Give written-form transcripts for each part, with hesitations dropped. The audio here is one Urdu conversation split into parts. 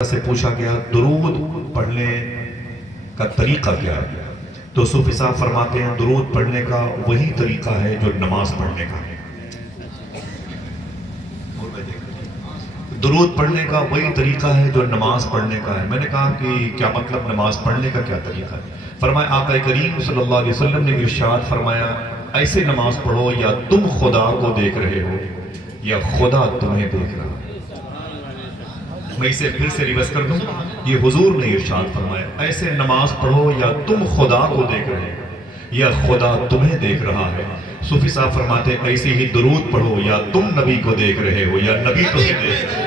سے پوچھا گیا درود پڑھنے کا طریقہ کیا ہے؟ تو صوفی صاحب فرماتے ہیں درود پڑھنے کا وہی طریقہ ہے جو نماز پڑھنے کا ہے۔ درود پڑھنے کا وہی طریقہ ہے جو نماز پڑھنے کا ہے۔ میں نے کہا کہ کیا مطلب نماز پڑھنے کا کیا طریقہ ہے؟ فرمایا آقا کریم صلی اللہ علیہ وسلم نے ارشاد فرمایا ایسے نماز پڑھو یا تم خدا کو دیکھ رہے ہو یا خدا تمہیں دیکھ رہا ہے۔ میں اسے پھر سے ریورس کر دوں، یہ حضور نے ارشاد فرمایا ایسے نماز پڑھو یا تم خدا کو دیکھ رہے ہو یا خدا تمہیں دیکھ رہا ہے۔ صوفی صاحب فرماتے ایسے ہی درود پڑھو یا تم نبی کو دیکھ رہے ہو یا نبی تمہیں دیکھ رہے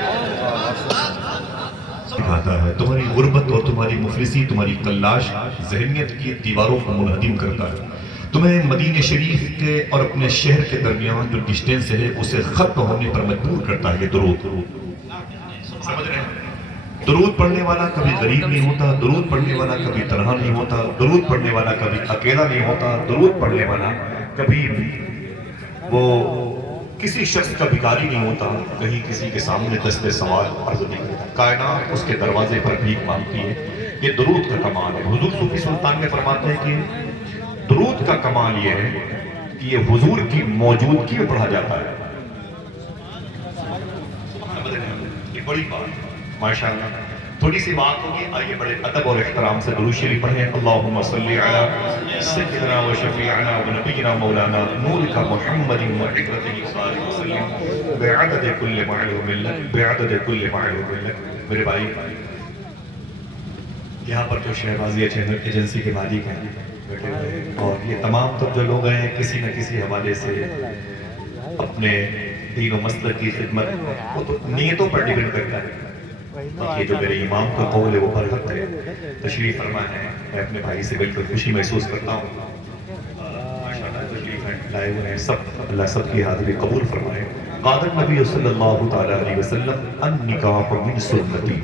دکھاتا ہے۔ تمہاری غربت اور تمہاری مفلسی، تمہاری کلاش ذہنیت کی دیواروں کو منہدم کرتا ہے۔ تمہیں مدینہ شریف کے اور اپنے شہر کے درمیان جو ڈسٹینس ہے اسے ختم ہونے پر مجبور کرتا ہے۔ یہ درود سمجھ رہے ہیں؟ درود پڑھنے والا کبھی غریب نہیں ہوتا، درود پڑھنے والا کبھی تنہا نہیں ہوتا، درود پڑھنے والا کبھی اکیلا نہیں ہوتا، درود پڑھنے والا کبھی وہ کسی شخص کا بھکاری نہیں ہوتا، کہیں کسی کے سامنے دست سوال عرض نہیں کرتا، کائنات اس کے دروازے پر بھیک مانگتی ہے۔ یہ درود کا کمال ہے۔ حضور صوفی سلطان میں فرماتے ہیں کہ درود کا کمال یہ ہے کہ یہ حضور کی موجودگی میں پڑھا جاتا ہے۔ بڑی بات ماشاءاللہ تھوڑی سی بات ہوگی، آئیے بڑے ادب اور احترام سے درود شریف پڑھیں۔ اللہم صلی علی سیدنا و شفیعنا و نبینا مولانا نورک محمد و عطرتہ صلی وسلم بعدد کل معلوم لک بعدد کل معلوم لک۔ میرے بھائی یہاں پر جو شہبازی ایجنسی کے مالک ہیں بیٹھے ہوئے ہیں اور یہ تمام تر جو لوگ ہیں کسی نہ کسی حوالے سے اپنے دین و مسلک کی خدمت وہ تو نیتوں پر ڈیپینڈ کرتا ہے۔ یہ جو میرے امام کا قول ہے وہ برحق ہے، تشریف فرما ہے، میں اپنے بھائی سے بالکل خوشی محسوس کرتا ہوں۔ ماشاءاللہ تشریف لائے ہوئے ہیں سب، اللہ سب کی حاضری قبول فرمائے۔ قال النبی صلی اللہ تعالی علیہ وسلم النکاح من سنتی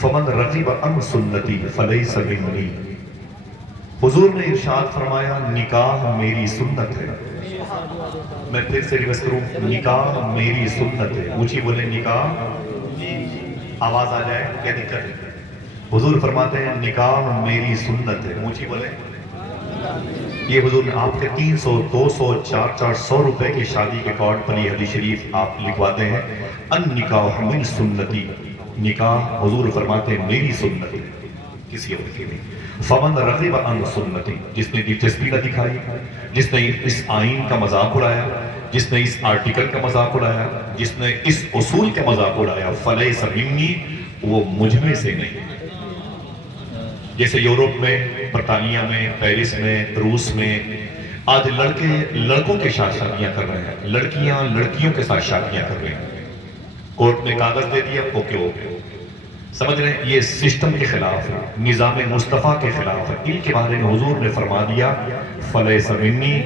فمن رغب عن سنتی فلیس منی۔ حضور نے ارشاد فرمایا نکاح میری سنت ہے۔ میں پھر سے ریورس کروں، نکاح میری سنت ہے۔ اونچی بولیں نکاح، آواز آ جائے کیا دقت ہے؟ حضور فرماتے ہیں نکاح میری سنت ہے، اونچی بولیں۔ یہ حضور نے آپ کے 300 200 400 روپے کی شادی کے کارڈ پر یہ حدیث شریف آپ لکھواتے ہیں النکاح من سنتی، نکاح حضور فرماتے ہیں میری سنت ہے، کسی اور کی نہیں۔ فمن رغب عن سنتی، جس نے دلچسپی نہ دکھائی، جس نے اس آئین کا مذاق اڑایا، جس نے اس آرٹیکل کا مذاق اڑایا، جس نے اس اصول کا مذاق اڑایا فلیس منی، وہ مجھ میں سے نہیں۔ جیسے یورپ میں، برطانیہ میں، پیرس میں، روس میں آج لڑکے لڑکوں کے ساتھ شادیاں کر رہے ہیں، لڑکیاں لڑکیوں کے ساتھ شادیاں کر رہے ہیں۔ کورٹ نے کاغذ دے دیا، اوکے اوکے، سمجھ رہے ہیں؟ یہ سسٹم کے خلاف ہے، نظام مصطفیٰ کے خلاف ہے۔ ان کے بارے میں حضور نے فرما دیا فلیس منی،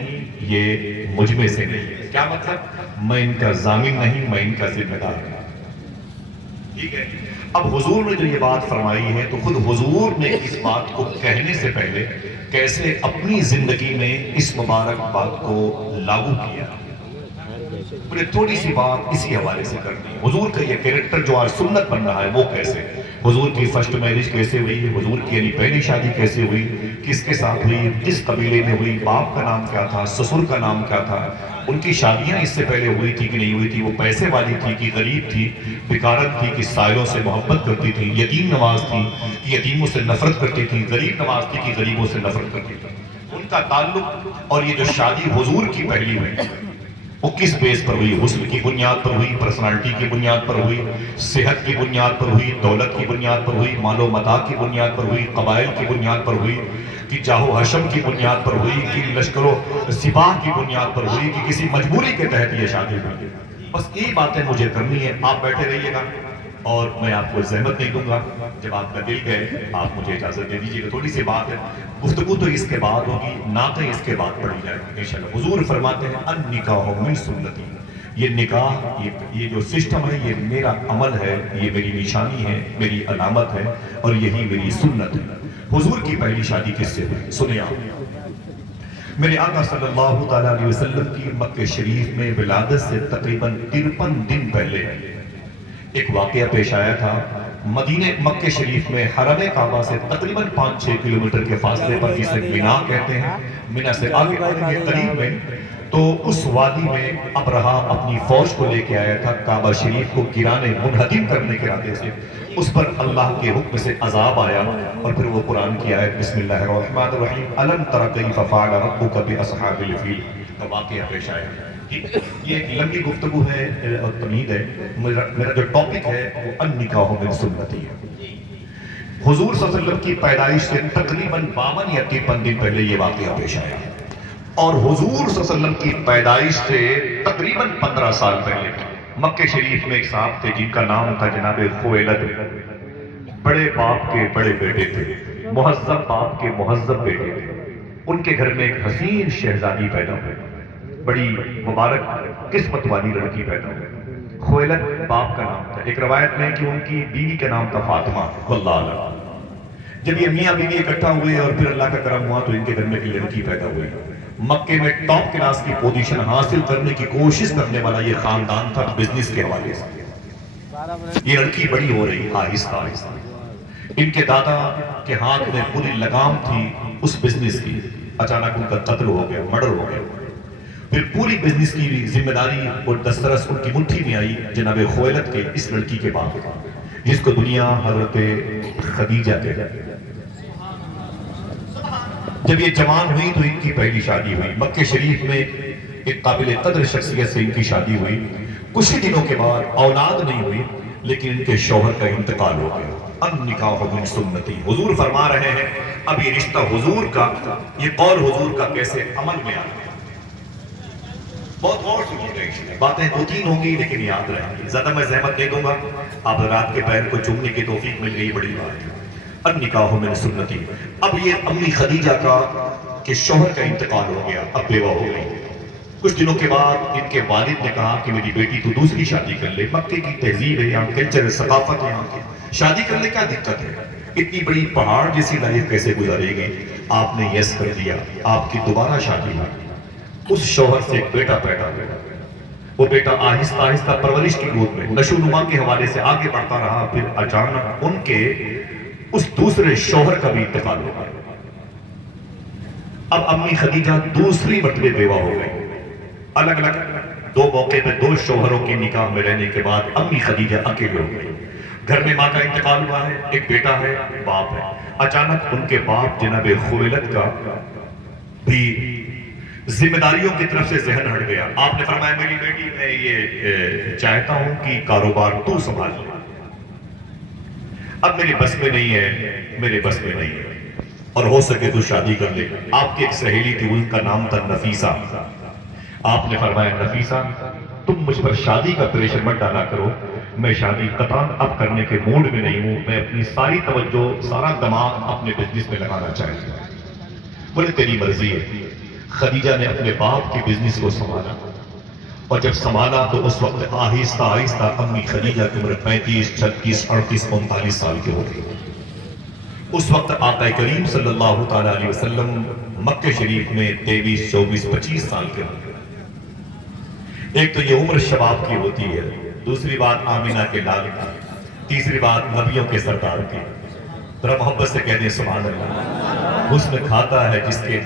یہ مجھ میں سے نہیں۔ کیا مطلب؟ میں ان کا ضامن نہیں، میں ان کا ذمہ دار ہوں۔ ٹھیک ہے؟ اب حضور نے جو یہ بات فرمائی ہے تو خود حضور نے اس بات کو کہنے سے پہلے کیسے اپنی زندگی میں اس مبارک بات کو لاگو کیا۔ مجھے تھوڑی سی بات اسی حوالے سے کرنی، حضور کا یہ کریکٹر جو آج سنت بن رہا ہے وہ کیسے، حضور کی فرسٹ میرج کیسے ہوئی، حضور کی یعنی پہلی شادی کیسے ہوئی، کس کے ساتھ ہوئی، کس قبیلے میں ہوئی، باپ کا نام کیا تھا، سسر کا نام کیا تھا، ان کی شادیاں اس سے پہلے ہوئی تھی کہ نہیں ہوئی تھی، وہ پیسے والی تھی کہ غریب تھی، بیکارت تھی کہ سائلوں سے محبت کرتی تھی، یتیم نواز تھی کہ یتیموں سے نفرت کرتی تھی، غریب نواز تھی کہ غریبوں سے نفرت کرتی تھی۔ ان کا تعلق اور یہ جو شادی حضور کی پہلی ہوئی وہ کس بیس پر ہوئی؟ حسن کی بنیاد پر ہوئی، پرسنالٹی کی بنیاد پر ہوئی، صحت کی بنیاد پر ہوئی، دولت کی بنیاد پر ہوئی، مال و متاع کی بنیاد پر ہوئی، قبائل کی بنیاد پر ہوئی، کہ جاہ و حشم کی بنیاد پر ہوئی، کہ لشکر و سپاہ کی بنیاد پر ہوئی، کہ کسی مجبوری کے تحت یہ شادی ہوئی؟ بس یہی باتیں مجھے کرنی ہے۔ آپ بیٹھے رہیے گا اور میں آپ کو زحمت نہیں دوں گا، جب آپ کا دل کہے آپ مجھے اجازت دے دیجیے گا۔ تھوڑی سی بات ہے، گفتگو تو اس کے بعد ہوگی، نعتیں اس کے بعد پڑھی جائیں گی انشاءاللہ۔ حضور فرماتے ہیں النکاح من سنتی، یہ نکاح یہ جو سسٹم ہے یہ میرا عمل ہے، یہ میری نشانی ہے، میری علامت ہے اور یہی میری سنت ہے۔ حضور کی پہلی شادی کس سے ہوئی؟ سنیں آپ، میرے آقا صلی اللہ تعالیٰ علیہ وسلم کی مکہ شریف میں ولادت سے تقریباً 53 دن پہلے ایک واقعہ پیش آیا تھا۔ مدینہ مکہ شریف میں حرم کعبہ سے تقریباً 5-6 کلومیٹر کے فاصلے پر جسے مینا کہتے ہیں، مینا سے آگے آگے قریب میں، تو اس وادی میں ابرہہ اپنی فوج کو لے کے آیا تھا کعبہ شریف کو گرانے منہدم کرنے کے ارادے سے۔ اس پر اللہ کے حکم سے عذاب آیا اور پھر وہ قرآن کی آیت بسم اللہ الرحمن الرحیم الم تر کیف فعل ربک باصحاب الفیل کا واقعہ پیش آیا۔ یہ ایک لمبی گفتگو ہے اور تمہید ہے، میرا جو ٹاپک ہے وہ النکاح من سنتی ہے۔ حضور صلی اللہ علیہ وسلم کی پیدائش سے تقریباً 52 یا 53 دن پہلے یہ واقعہ پیش آیا، اور حضور صلی اللہ علیہ وسلم کی پیدائش سے تقریباً 15 سال پہلے مکہ شریف میں ایک صاحب تھے جن کا نام تھا جناب خویلد، بڑے باپ کے بڑے بیٹے تھے، مہذب باپ کے مہذب بیٹے تھے۔ ان کے گھر میں ایک حسین شہزادی پیدا ہوئی، بڑی مبارک قسمت والی لڑکی پیدا ہوئی۔ خویلد باپ کا نام تھا، ایک روایت میں کہ ان کی بیوی کا نام تھا فاطمہ، واللہ اعلم۔ جب یہ میاں بیوی اکٹھا ہوئے اور پھر اللہ کا کرم ہوا تو ان کے گھر میں ایک لڑکی پیدا ہوئی۔ مکے میں ٹاپ کلاس کی پوزیشن حاصل کرنے کی کوشش کرنے والا یہ خاندان تھا بزنس کے حوالے سے۔ یہ لڑکی بڑی ہو رہی آہستہ آہستہ، ان کے دادا کے ہاتھ میں پوری لگام تھی اس بزنس کی، اچانک ان کا قتل ہو گیا، مرڈر ہو گیا۔ پھر پوری بزنس کی ذمہ داری اور دسترس ان کی مٹھی میں آئی جناب خویلد کے اس لڑکی کے باپ، جس کو دنیا حضرت خدیجہ کہتے ہیں۔ جب یہ جوان ہوئی تو ان کی پہلی شادی ہوئی، مکہ شریف میں ایک قابل قدر شخصیت سے ان کی شادی ہوئی۔ کچھ ہی دنوں کے بعد اولاد نہیں ہوئی، لیکن ان کے شوہر کا انتقال ہو گیا۔ النکاح من سنتی، حضور فرما رہے ہیں اب یہ رشتہ حضور کا، یہ قول حضور کا کیسے عمل میں آ گیا۔ بہت غور سنیے گا، باتیں 2-3 ہوں گی لیکن یاد رہیں گی، زیادہ میں زحمت نہیں دوں گا، آپ رات کے پیر کو چومنے کی توفیق مل گئی، بڑی بات ہے۔ النکاح من سنتی، اب یہ امی خدیجہ کا کہ شوہر کا انتقال ہو گیا، اب بیوہ ہو گئی۔ کچھ دنوں کے بعد ان کے والد نے کہا کہ میری بیٹی تو دوسری شادی کر لے، مکے کی تہذیب ہے، یہاں کلچر ہے، ثقافت ہے، یہاں کی شادی کر لے، کیا دقت ہے، اتنی بڑی پہاڑ جیسی لائف کیسے گزارے گی۔ آپ نے یس کر دیا، آپ کی دوبارہ شادی ہوئی، اس شوہر سے ایک بیٹا پیدا ہوا۔ وہ بیٹا آہستہ آہستہ پرورش کی گود میں نشو نما کے حوالے سے آگے بڑھتا رہا، پھر اچانک ان کے اس دوسرے شوہر کا بھی انتقال ہو گیا۔ اب امی خدیجہ دوسری مرتبہ بیوہ ہو گئی، الگ الگ 2 موقع پہ 2 شوہروں کے نکاح میں رہنے کے بعد امی خدیجہ اکیلے ہو گئی۔ گھر میں ماں کا انتقال ہوا ہے، ایک بیٹا ہے، باپ ہے۔ اچانک ان کے باپ جناب خویلد کا بھی ذمہ داریوں کی طرف سے ذہن ہٹ گیا۔ آپ نے فرمایا میری بیٹی میں یہ چاہتا ہوں کہ کاروبار تو سنبھال لے، اب میرے بس میں نہیں ہے، میرے بس میں نہیں ہے، اور ہو سکے تو شادی کر لے۔ آپ کی ایک سہیلی تھی، ان کا نام تھا نفیسہ۔ آپ نے فرمایا نفیسہ تم مجھ پر شادی کا پریشر مت ڈالا کرو، میں شادی قطعاً اب کرنے کے موڈ میں نہیں ہوں، میں اپنی ساری توجہ، سارا دماغ اپنے بزنس میں لگانا چاہتی ہوں۔ بولے تیری مرضی ہے۔ خدیجہ نے اپنے باپ کے بزنس کو سنبھالا، اور جب سنبھالا تو اس وقت آہستہ آہستہ امی خدیجہ کی عمر 35، 36، 38، 39 سال کی ہو گئی۔ اس وقت آقا کریم صلی اللہ تعالیٰ علیہ وسلم مکہ شریف میں 23، 24، 25 سال کے ہو گئے۔ ایک تو یہ عمر شباب کی ہوتی ہے، دوسری بات آمینہ کے لال کی، تیسری بات نبیوں کے سردار کی۔ ذرا محبت سے کہہ دیں سبحان اللہ۔ حسن کھاتا ہے جس کے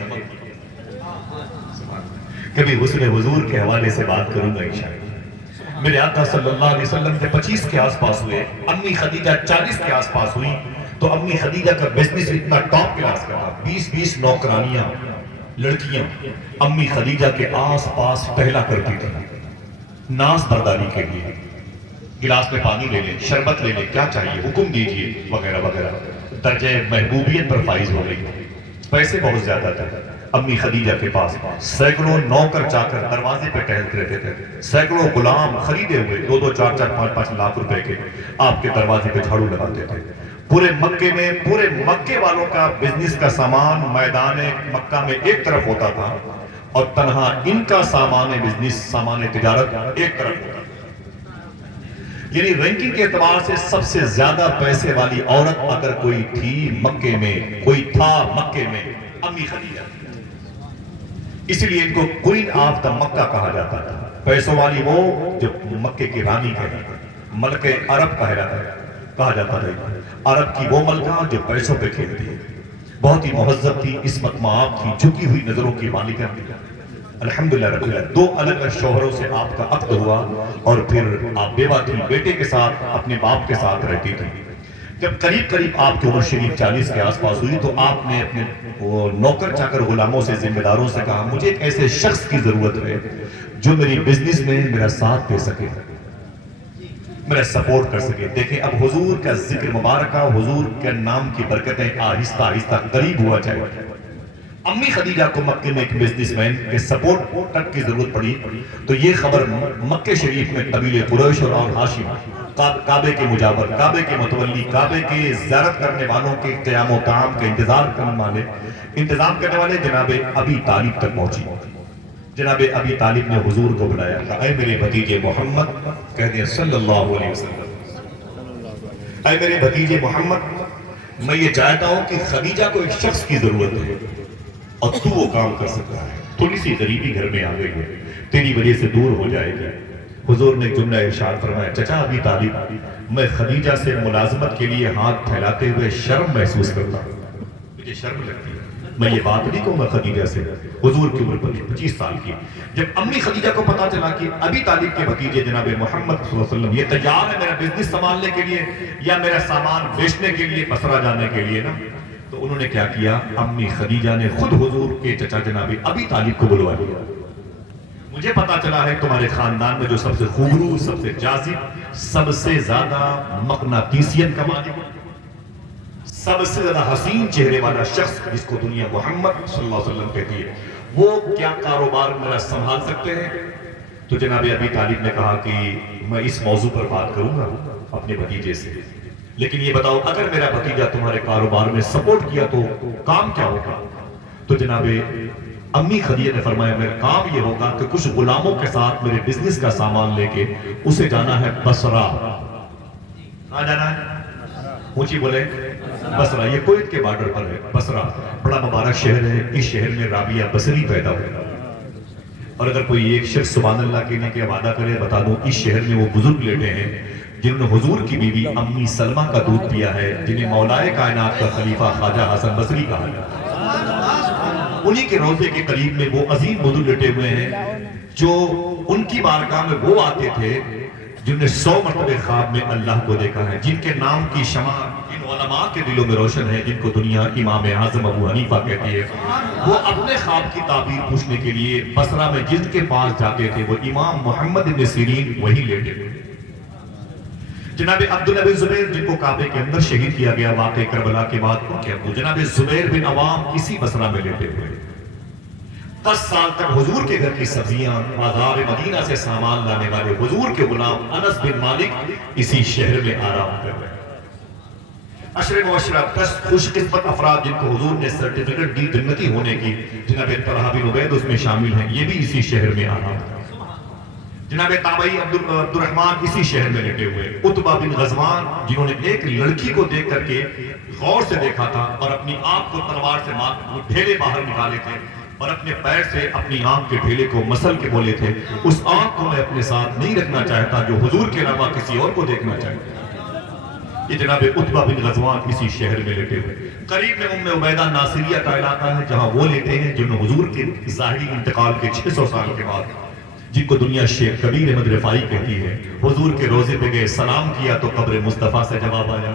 کبھی حسن حضور کے حوالے سے بات کروں گا انشاءاللہ۔ میرے آقا صلی اللہ علیہ وسلم جب 25 کے آس پاس ہوئے، امی خدیجہ 40 کے آس پاس ہوئی، تو امی خدیجہ کا بزنس اتنا ٹاپ کلاس کا تھا، 20 نوکرانیاں، لڑکیاں امی خدیجہ کے آس پاس پہلا کرتی تھی، ناز برداری کے لیے، گلاس میں پانی لے لیں، شربت لے لیں، کیا چاہیے حکم دیجئے، وغیرہ وغیرہ، درجہ محبوبیت پر فائز ہو رہی تھی۔ پیسے بہت زیادہ تھے امی خدیجہ کے پاس، سینکڑوں نوکر چاکر دروازے پہ ٹہلتے رہتے تھے، سینکڑوں غلام خریدے ہوئے 2-2، 4-4، 5-5 لاکھ روپے کے آپ کے دروازے پہ جھاڑو لگاتے تھے۔ پورے مکے میں، پورے مکے والوں کا بزنس کا سامان میدان مکہ میں ایک طرف ہوتا تھا، اور تنہا ان کا سامان بزنس، سامان تجارت ایک طرف ہوتا تھا۔ یعنی رینکنگ کے اعتبار سے سب سے زیادہ پیسے والی عورت اگر کوئی تھی مکے میں، کوئی تھا مکے میں، امی خدیجہ تھی۔ اسی لیے ان کو کوئین آف دا مکہ کہا جاتا تھا، پیسوں والی وہ جو مکے کی رانی کہلاتی، ملکہ عرب کہلاتا ہے۔ کہا جاتا تھا عرب کی وہ ملکہ جو پیسوں پہ کھیلتی ہے، بہت ہی مہذب تھی، عصمت مآب تھی، جھکی ہوئی نظروں کی مالکہ تھی۔ الحمدللہ رب العالمین، 2 الگ الگ شوہروں سے آپ کا عقد ہوا اور پھر آپ بیوہ تھی، بیٹے کے ساتھ اپنے باپ کے ساتھ رہتی تھی۔ جب قریب آپ کی عمر شریف 40 کے آس پاس ہوئی تو آپ نے اپنے نوکر چاکر غلاموں سے، ذمہ داروں سے کہا مجھے ایک ایسے شخص کی ضرورت ہے جو میری بزنس میں میرا ساتھ دے سکے، میرا سپورٹ کر سکے۔ دیکھیں اب حضور کا ذکر مبارکہ، حضور کے نام کی برکتیں آہستہ آہستہ قریب ہوا جائے۔ امی خدیجہ کو مکے میں ایک بزنس مین کے سپورٹ تک کی ضرورت پڑی تو یہ خبر مکے شریف میں قبیلے قریش اور ہاشم، کعبے کے مجاور، کعبے کے متولی، کعبے کے زیارت کرنے والوں کے قیام و طعام کا انتظام کرنے والے جناب ابی طالب تک پہنچی۔ جناب ابی طالب نے حضور کو بلایا، کہا اے میرے بھتیجے محمد، کہہ دیں صلی اللہ علیہ وسلم، اے میرے بھتیجے محمد، میں یہ چاہتا ہوں کہ خدیجہ کو ایک شخص کی ضرورت ہے اور تو وہ کام کر سکتا ہے، تھوڑی سی غریبی گھر میں آ گئی ہے، تیری وجہ سے دور ہو جائے گی۔ حضور نے جملہ ارشاد فرمایا، چچا ابی طالب، میں خدیجہ سے ملازمت کے لیے ہاتھ پھیلاتے ہوئے شرم محسوس کرتا ہوں، مجھے شرم لگتی ہے، میں یہ بات نہیں کہوں گا خدیجہ سے۔ حضور کی عمر 25 سال کی، جب امی خدیجہ کو پتا چلا کہ ابی طالب کے بھتیجے جناب محمد صلی اللہ علیہ وسلم یہ تیار ہے میرا بزنس سنبھالنے کے لیے یا میرا سامان بیچنے کے لیے، بصرہ جانے کے لیے نا، تو انہوں نے کیا کیا، امی خدیجہ نے خود حضور کے چچا جناب ابی طالب کو بلوا لیا۔ مجھے پتا چلا ہے تمہارے خاندان میں جو سب سے خوبرو، سب سے جاذب، سب سے زیادہ مقناطیسیت کا مالک، سب سے زیادہ حسین چہرے والا شخص جس کو دنیا محمد صلی اللہ علیہ وسلم کہتی ہے، وہ کیا کاروبار میرا سنبھال سکتے ہیں؟ تو جناب ابی طالب نے کہا کہ میں اس موضوع پر بات کروں گا اپنے بھتیجے سے، لیکن یہ بتاؤ اگر میرا بھتیجا تمہارے کاروبار میں سپورٹ کیا تو کام کیا ہوگا؟ تو جناب امی خدیجہ نے فرمایا میرا کام یہ ہوگا کہ کچھ غلاموں کے ساتھ میرے بزنس کا سامان لے کے اسے جانا ہے بصرہ۔ کہاں جانا ہے؟ اونچی بولے، بصرہ، یہ کویت کے بارڈر پر ہے بصرہ، بڑا مبارک شہر ہے۔ اس شہر میں رابعہ بصری پیدا ہوئی، اور اگر کوئی ایک شخص سبحان اللہ کہنے کے وعدہ کرے، بتا دوں اس شہر میں وہ بزرگ لیٹے ہیں جنہوں نے حضور کی بیوی امی سلمہ کا دودھ پیا ہے، جنہیں مولائے کائنات کا خلیفہ خواجہ حسن بصری کہا ہے۔ انہی کے روضے کے قریب میں وہ عظیم بزرگ لیٹے ہوئے ہیں جو ان کی بارگاہ میں وہ آتے تھے جنہوں نے 100 مرتبہ خواب میں اللہ کو دیکھا ہے، جن کے نام کی شمع ان علماء کے دلوں میں روشن ہے، جن کو دنیا امام اعظم ابو حنیفہ کہتی ہے۔ وہ اپنے خواب کی تعبیر پوچھنے کے لیے بصرہ میں جن کے پاس جاتے تھے وہ امام محمد بن سیرین وہی لیٹے تھے۔ جناب عبداللہ بن زبیر جن کو کعبے کے اندر شہید کیا گیا واقع کربلا کے بعد کو کیا وہ جناب زبیر بن عوام اسی بصرہ میں لیٹے ہوئے۔ 10 سال تک حضور کے گھر کی سبزیاں بازار مدینہ سے سامان لانے والے حضور کے غلام انس بن مالک اسی شہر میں آرام کر رہے ہیں۔ عشر مبشرہ 10 خوش قسمت افراد جن کو حضور نے سرٹیفکیٹ دی جنتی ہونے کی، جناب طلحہ بن عبید اس میں شامل ہیں، یہ بھی اسی شہر میں آرام کر رہے ہیں۔ جناب تابعی عبد الرحمن اسی شہر میں لیٹے ہوئے۔ عتبہ بن غزوان جنہوں نے ایک لڑکی کو دیکھ کر کے غور سے دیکھا تھا اور اپنی آنکھ کو تلوار سے ڈھیلے باہر نکالے تھے اور اپنے پیر سے اپنی آنکھ کے ڈھیلے کو مسل کے بولے تھے اس آنکھ کو میں اپنے ساتھ نہیں رکھنا چاہتا جو حضور کے علاوہ کسی اور کو دیکھنا چاہتا۔ یہ جناب عتبہ بن غزوان اسی شہر میں لیٹے ہوئے۔ قریب میں ام عبیدہ ناصریہ کا علاقہ ہے جہاں وہ لیتے ہیں جنہوں نے حضور کے ظاہری انتقال کے 600 سال کے بعد، جن کو دنیا شیخ کبیر احمد رفاعی کہتی ہے، حضور کے روزے پہ گئے، سلام کیا تو قبر مصطفیٰ سے جواب آیا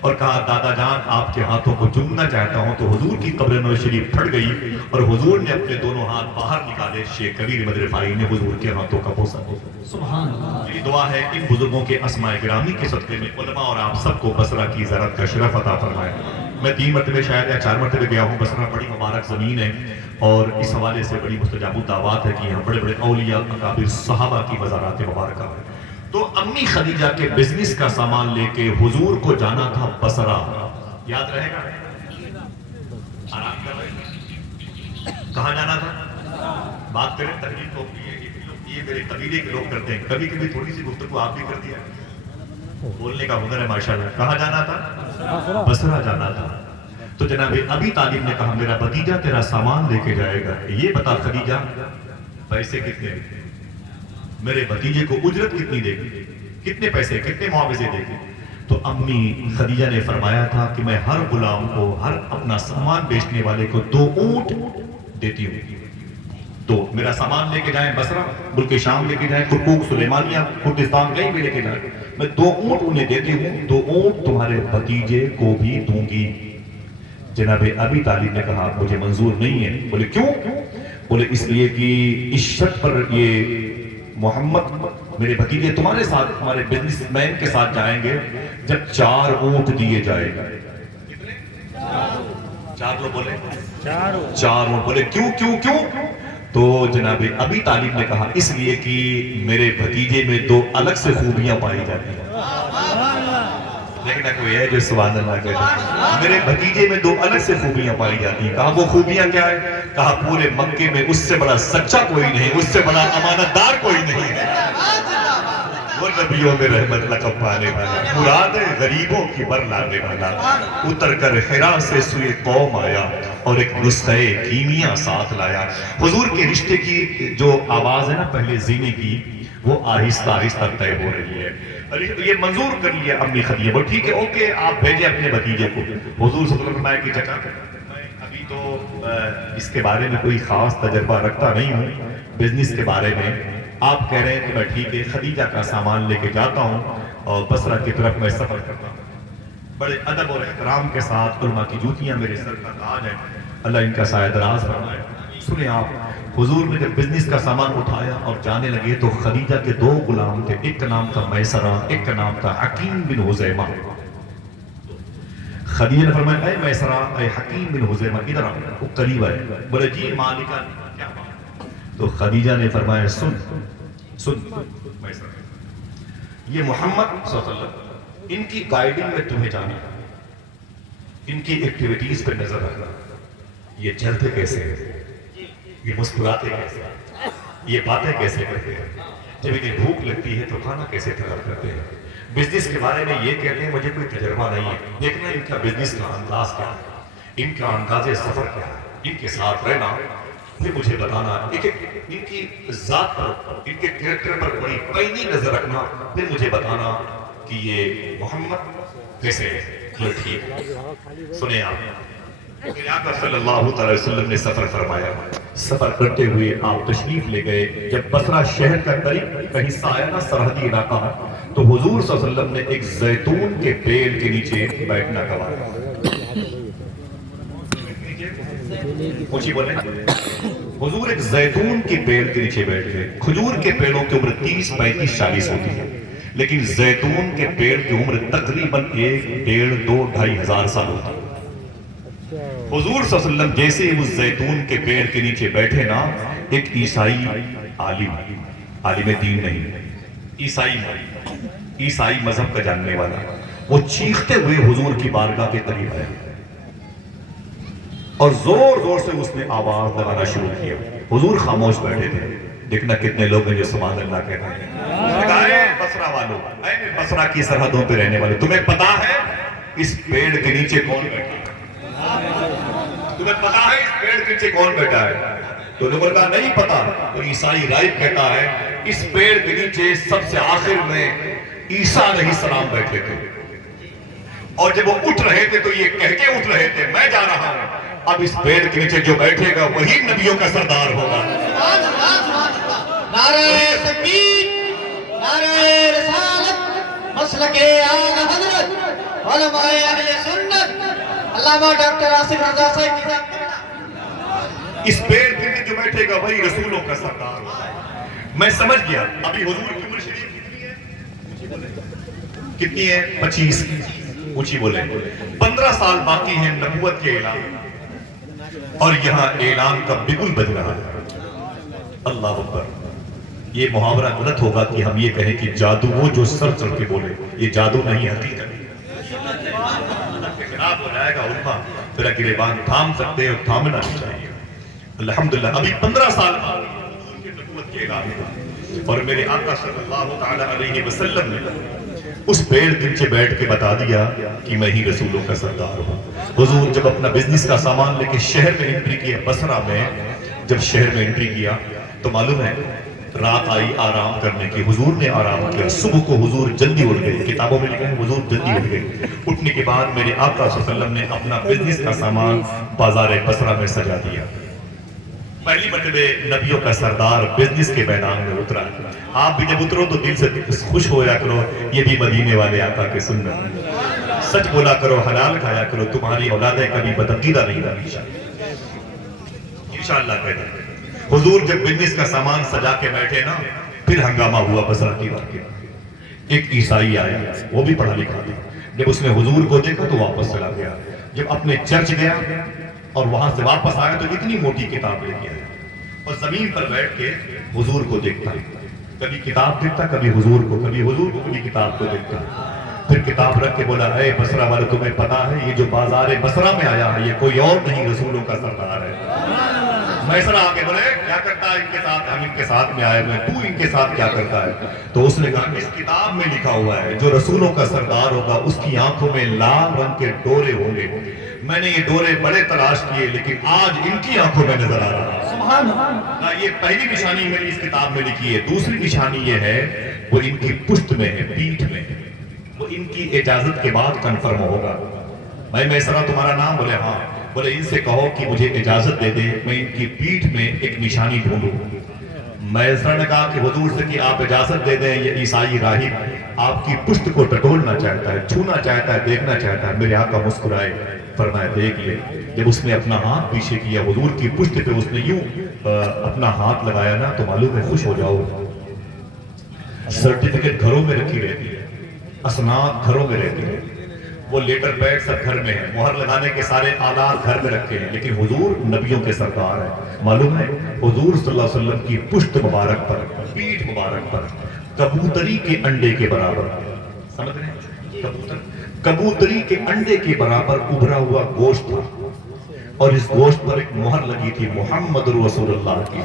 اور کہا دادا جان آپ کے ہاتھوں کو چومنا چاہتا ہوں، تو حضور کی قبر نو شریف پھٹ گئی اور حضور نے اپنے دونوں ہاتھ باہر نکالے، شیخ کبیر احمد رفاعی نے حضور کے ہاتھوں کا بوسہ دیا۔ سبحان اللہ۔ میری دعا ہے ان بزرگوں کے اسماء گرامی کے صدقے میں علماء اور آپ سب کو بصرہ کی زیارت کا شرف عطا فرمائے۔ میں 3 مرتبہ شاید یا 4 مرتبہ گیا ہوں، بصرہ بڑی مبارک زمین ہے اور اس حوالے سے بڑی مستجاب الدعوات ہے کہ یہاں بڑے بڑے اولیاء اکابر صحابہ کی مزارات مبارکہ ہیں۔ تو امی خدیجہ کے بزنس کا سامان لے کے حضور کو جانا تھا بصرہ، یاد رہے گا؟ آرام کر رہے ہیں؟ کہاں جانا تھا؟ بات کریں تقریر تو یہ میرے قبیلے کے لوگ کرتے ہیں، کبھی کبھی تھوڑی سی گفتگو آپ بھی کر دیا، بولنے کا ہنر ہے ماشاءاللہ۔ کہاں جانا تھا؟ بصرہ جانا تھا۔ تو جناب ابی طالب نے کہا میرا بھتیجہ تیرا سامان لے کے جائے گا، یہ بتا خدیجہ پیسے کتنے، میرے بھتیجے کو اجرت کتنی دے گی، کتنے پیسے، کتنے معاوضے دے گی؟ تو امی خدیجہ نے فرمایا تھا کہ میں ہر غلام کو، ہر اپنا سامان بیچنے والے کو 2 اونٹ دیتی ہوں، تو میرا سامان لے کے جائیں بصرہ، ملک شام لے کے جائیں، کرکوک، سلیمانیہ، کردستان کہیں بھی لے کے جائیں، میں 2 اونٹ انہیں دیتی ہوں، 2 اونٹ تمہارے بھتیجے کو بھی دوں گی۔ جناب ابی طالب نے کہا مجھے منظور نہیں ہے۔ بولے کیوں؟ بولے اس لیے کہ اس شرط پر یہ محمد میرے بھتیجے تمہارے ساتھ، ہمارے بزنس مین کے ساتھ جائیں گے جب 4 اونٹ دیے جائیں گے۔ 4 لوگ بولے 4 اونٹ۔ بولے کیوں کیوں کیوں؟ تو جناب ابی طالب نے کہا اس لیے کہ میرے بھتیجے میں 2 الگ سے خوبیاں پائی جاتی ہیں۔ لیکن کوئی ہے جو سبحان اللہ کہتا ہے میرے بھتیجے میں 2 الگ سے خوبیاں پائی جاتی ہیں۔ کہا وہ خوبیاں کیا ہے؟ کہا پورے مکے میں اس سے بڑا سچا کوئی نہیں، اس سے بڑا امانت دار کوئی نہیں ہے، وہ نبیوں میں رحمت لقب پانے والا، مراد غریبوں کی بر لانے والا، اتر کر حرا سے سوئے قوم آیا اور ایک نسخہ کیمیا ساتھ لایا۔ حضور کے رشتے کی جو آواز ہے نا پہلے زینے کی، وہ آہستہ آہستہ طے ہو رہی ہے۔ یہ منظور کر لیا امی خدیجہ، وہ ٹھیک ہے اوکے آپ بھیجیں اپنے بھتیجے کو۔ حضور صلی اللہ علیہ وسلم کی جگہ میں ابھی تو اس کے بارے میں کوئی خاص تجربہ رکھتا نہیں ہوں بزنس کے بارے میں، آپ کہہ رہے ہیں کہ میں ٹھیک ہے خدیجہ کا سامان لے کے جاتا ہوں اور بصرہ کی طرف میں سفر کرتا ہوں۔ بڑے ادب اور احترام کے ساتھ، علماء کی جوتیاں میرے سر کا تاج ہے، اللہ ان کا سایہ دراز فرمائے۔ سنیں آپ، حضور نے جب بزنس کا سامان اٹھایا اور جانے لگے تو خدیجہ کے 2 غلام تھے، ایک کا نام تھا میسرہ، ایک کا نام تھا حکیم بن حزیمہ۔ خدیجہ نے فرمایا اے میسرہ، اے حکیم بن حزیمہ ادھر آؤ، وہ قریب ہے۔ بولے جی مالکہ کیا بات؟ تو خدیجہ نے فرمایا سن میسرہ، یہ محمد صلی اللہ علیہ وسلم ان کی گائیڈنگ میں تمہیں جانا، ان کی ایکٹیویٹیز پر نظر رکھنا، یہ چلتے کیسے ہیں، یہ مسکراتے کیسے ہیں، یہ باتیں کیسے کرتے ہیں، جب انہیں بھوک لگتی ہے تو کھانا کیسے تیار کرتے ہیں۔ بزنس کے بارے میں یہ کہتے ہیں مجھے کوئی تجربہ نہیں ہے، دیکھنا ان کا بزنس کا انداز کیا ہے، ان کا انداز سفر کیا ہے، ان کے ساتھ رہنا، پھر مجھے بتانا، ان کی ذات پر، ان کے کریکٹر پر بڑی پینی نظر رکھنا، پھر مجھے بتانا کہ یہ محمد کیسے ہے۔ ٹھیک سنیں آپ، میرے آقا صلی اللہ تعالی وسلم نے سفر فرمایا، سفر کرتے ہوئے آپ تشریف لے گئے، جب بصرہ شہر کا قریب کا حصہ آیا نا سرحدی علاقہ، تو حضور صلی اللہ علیہ وسلم نے ایک زیتون کے پیڑ کے نیچے بیٹھنا گوایا۔ اونچی بولیں، حضور ایک زیتون کے پیڑ کے نیچے بیٹھ گئے۔ کھجور کے پیڑوں کی عمر 30، 35، 40 ہوتی ہے، لیکن زیتون کے پیڑ کی عمر تقریباً 1، 1.5، 2، 2.5 ہزار سال ہوتی ہے۔ حضور صلی اللہ علیہ وسلم جیسے ہی اس زیتون کے پیڑ کے نیچے بیٹھے نا، ایک عیسائی عالم دین نہیں، عیسائی مذہب کا جاننے والا، وہ چیختے ہوئے حضور کی بارگاہ کے قریب آیا اور زور زور سے اس نے آواز لگانا شروع کیا۔ حضور خاموش بیٹھے تھے، دیکھنا کتنے لوگ ہیں جو سبحان اللہ کہتے ہیں۔ اے بصرہ والوں، اے بصرہ کی سرحدوں پہ رہنے والے، تمہیں پتا ہے اس پیڑ کے نیچے کون بیٹھا ہے؟ تمہیں پتا ہے اس پیڑ کے نیچے کون بیٹھا ہے؟ تو لوگوں کا نہیں پتا۔ تو عیسائی راہب کہتا ہے اس پیڑ کے نیچے سب سے آخر میں عیسیٰ علیہ السلام بیٹھے تھے، اور جب وہ اٹھ رہے تھے تو یہ کہہ کے اٹھ رہے تھے میں جا رہا ہوں، اب اس پیڑ کے نیچے جو بیٹھے گا وہی نبیوں کا سردار ہوگا۔ نعرہ تکبیر، نعرہ رسالت، مسلک اعلی حضرت علماء اہل سنت علامہ ڈاکٹر آصف رضا صاحب کی طرف اس پیڑ کے نیچے جو بیٹھے گا وہی رسولوں کا سردار ہوگا۔ میں سمجھ گیا ابھی حضور کی عمر شریف کتنی ہے؟ 25۔ اونچی بولیں، 15 سال باقی ہیں نبوت کے اعلان، اور یہاں اعلان کا بگل بج رہا ہے۔ اللہ اکبر۔ یہ محاورہ غلط ہوگا کہ ہم یہ کہیں کہ جادو وہ جو سر چڑھ کے بولے، یہ جادو نہیں، حقیقت خراب ہو جائے گا۔ علماء پھر گریبان تھام سکتے ہیں اور تھامنا نہیں چاہیے۔ الحمدللہ ابھی 15 سال کے نبوت کے اعلان، اور میرے آقا صلی اللہ تعالی علیہ وسلم نے اس پیڑ کے نیچے بیٹھ کے بتا دیا کہ میں ہی رسولوں کا سردار ہوں۔ حضور جب اپنا بزنس کا سامان لے کے شہر میں انٹری کیا، بصرہ میں جب شہر میں انٹری کیا تو معلوم ہے رات آئی آرام کرنے کی، حضور نے آرام کیا، صبح کو حضور جلدی اٹھ گئے، کتابوں میں لکھا ہے حضور جلدی اٹھ گئے، اٹھنے کے بعد میرے آقا صلی اللہ علیہ وسلم نے اپنا بزنس کا سامان بازار بصرہ میں سجا دیا۔ پہلی مرتبہ نبیوں کا سردار بزنس کے میدان میں اترا۔ آپ بھی جب اترو تو دل سے خوش ہویا کرو، یہ بھی مدینے والے آقا کے سنت، سچ بولا کرو، حلال کھایا کرو، تمہاری اولادیں کبھی بدعقیدہ نہیں بنی انشاءاللہ کہتے ہیں۔ حضور جب بزنس کا سامان سجا کے بیٹھے نا، پھر ہنگامہ ہوا بصرہ کی واقعہ۔ ایک عیسائی آیا، وہ بھی پڑھا لکھا تھا، جب اس نے حضور کو دیکھا تو واپس چلا گیا۔ جب اپنے چرچ گیا اور وہاں سے واپس آیا تو اتنی موٹی کتاب لے کے آیا اور زمین پر بیٹھ کے حضور کو دیکھتا، کبھی کتاب دیکھتا، کبھی حضور کو، کبھی حضور کو، کبھی کتاب کو دیکھتا۔ پھر کتاب رکھ کے بولا، اے بصرہ والے، تمہیں پتا ہے یہ جو بازار بصرہ میں آیا ہے یہ کوئی اور نہیں، رسولوں کا سردار ہے۔ میسرہ آ کے بولے، کیا کرتا ہے ان کے ساتھ؟ ہم ان کے ساتھ میں آئے ہوئے، تو ان کے ساتھ کیا کرتا ہے؟ تو اس نے کہا کہ اس کتاب میں لکھا ہوا ہے جو رسولوں کا سردار ہوگا اس کی آنکھوں میں لال رنگ کے ڈورے ہوں گے۔ میں نے یہ ڈورے بڑے تلاش کیے لیکن آج ان کی آنکھوں میں نظر آ رہا ہے۔ سبحان اللہ۔ یہ پہلی نشانی میری اس کتاب میں لکھی ہے۔ دوسری نشانی یہ ہے وہ ان کی پشت میں ہے، پیٹھ میں ہے، وہ ان کی اجازت کے بعد کنفرم ہوگا۔ میں میسرہ تمہارا نام؟ بولے ہاں۔ بولے ان سے کہو کہ مجھے اجازت دے دے، میں ان کی پیٹھ میں ایک نشانی ڈھونڈوں۔ میسرہ نے کہا کہ حضور سے کہ آپ اجازت دے دیں، یہ عیسائی راہب آپ کی پشت کو ٹٹولنا چاہتا ہے، چھونا چاہتا ہے، دیکھنا چاہتا ہے۔ میرے آقا مسکرائے، فرمایا دیکھ لے۔ جب اس نے اپنا ہاتھ پیچھے کیا حضور کی پشت پہ، اس نے یوں اپنا ہاتھ لگایا نا تو معلوم ہے خوش ہو جاؤ۔ سرٹیفکیٹ گھروں میں رکھی رہتی ہے، اسناد گھروں میں رہتی ہے، وہ لیٹر پیڈ سب گھر میں ہے، مہر لگانے کے سارے آلات گھر میں رکھے ہیں، لیکن حضور نبیوں کے سردار ہیں۔ معلوم ہے حضور صلی اللہ علیہ وسلم کی پشت مبارک پر، پیٹھ مبارک پر کبوتری کے انڈے کے برابر، سمجھ رہے ہیں؟ کبوتری کے انڈے کے برابر ابھرا ہوا گوشت تھا اور اس گوشت پر ایک مہر لگی تھی محمد رسول اللہ کی،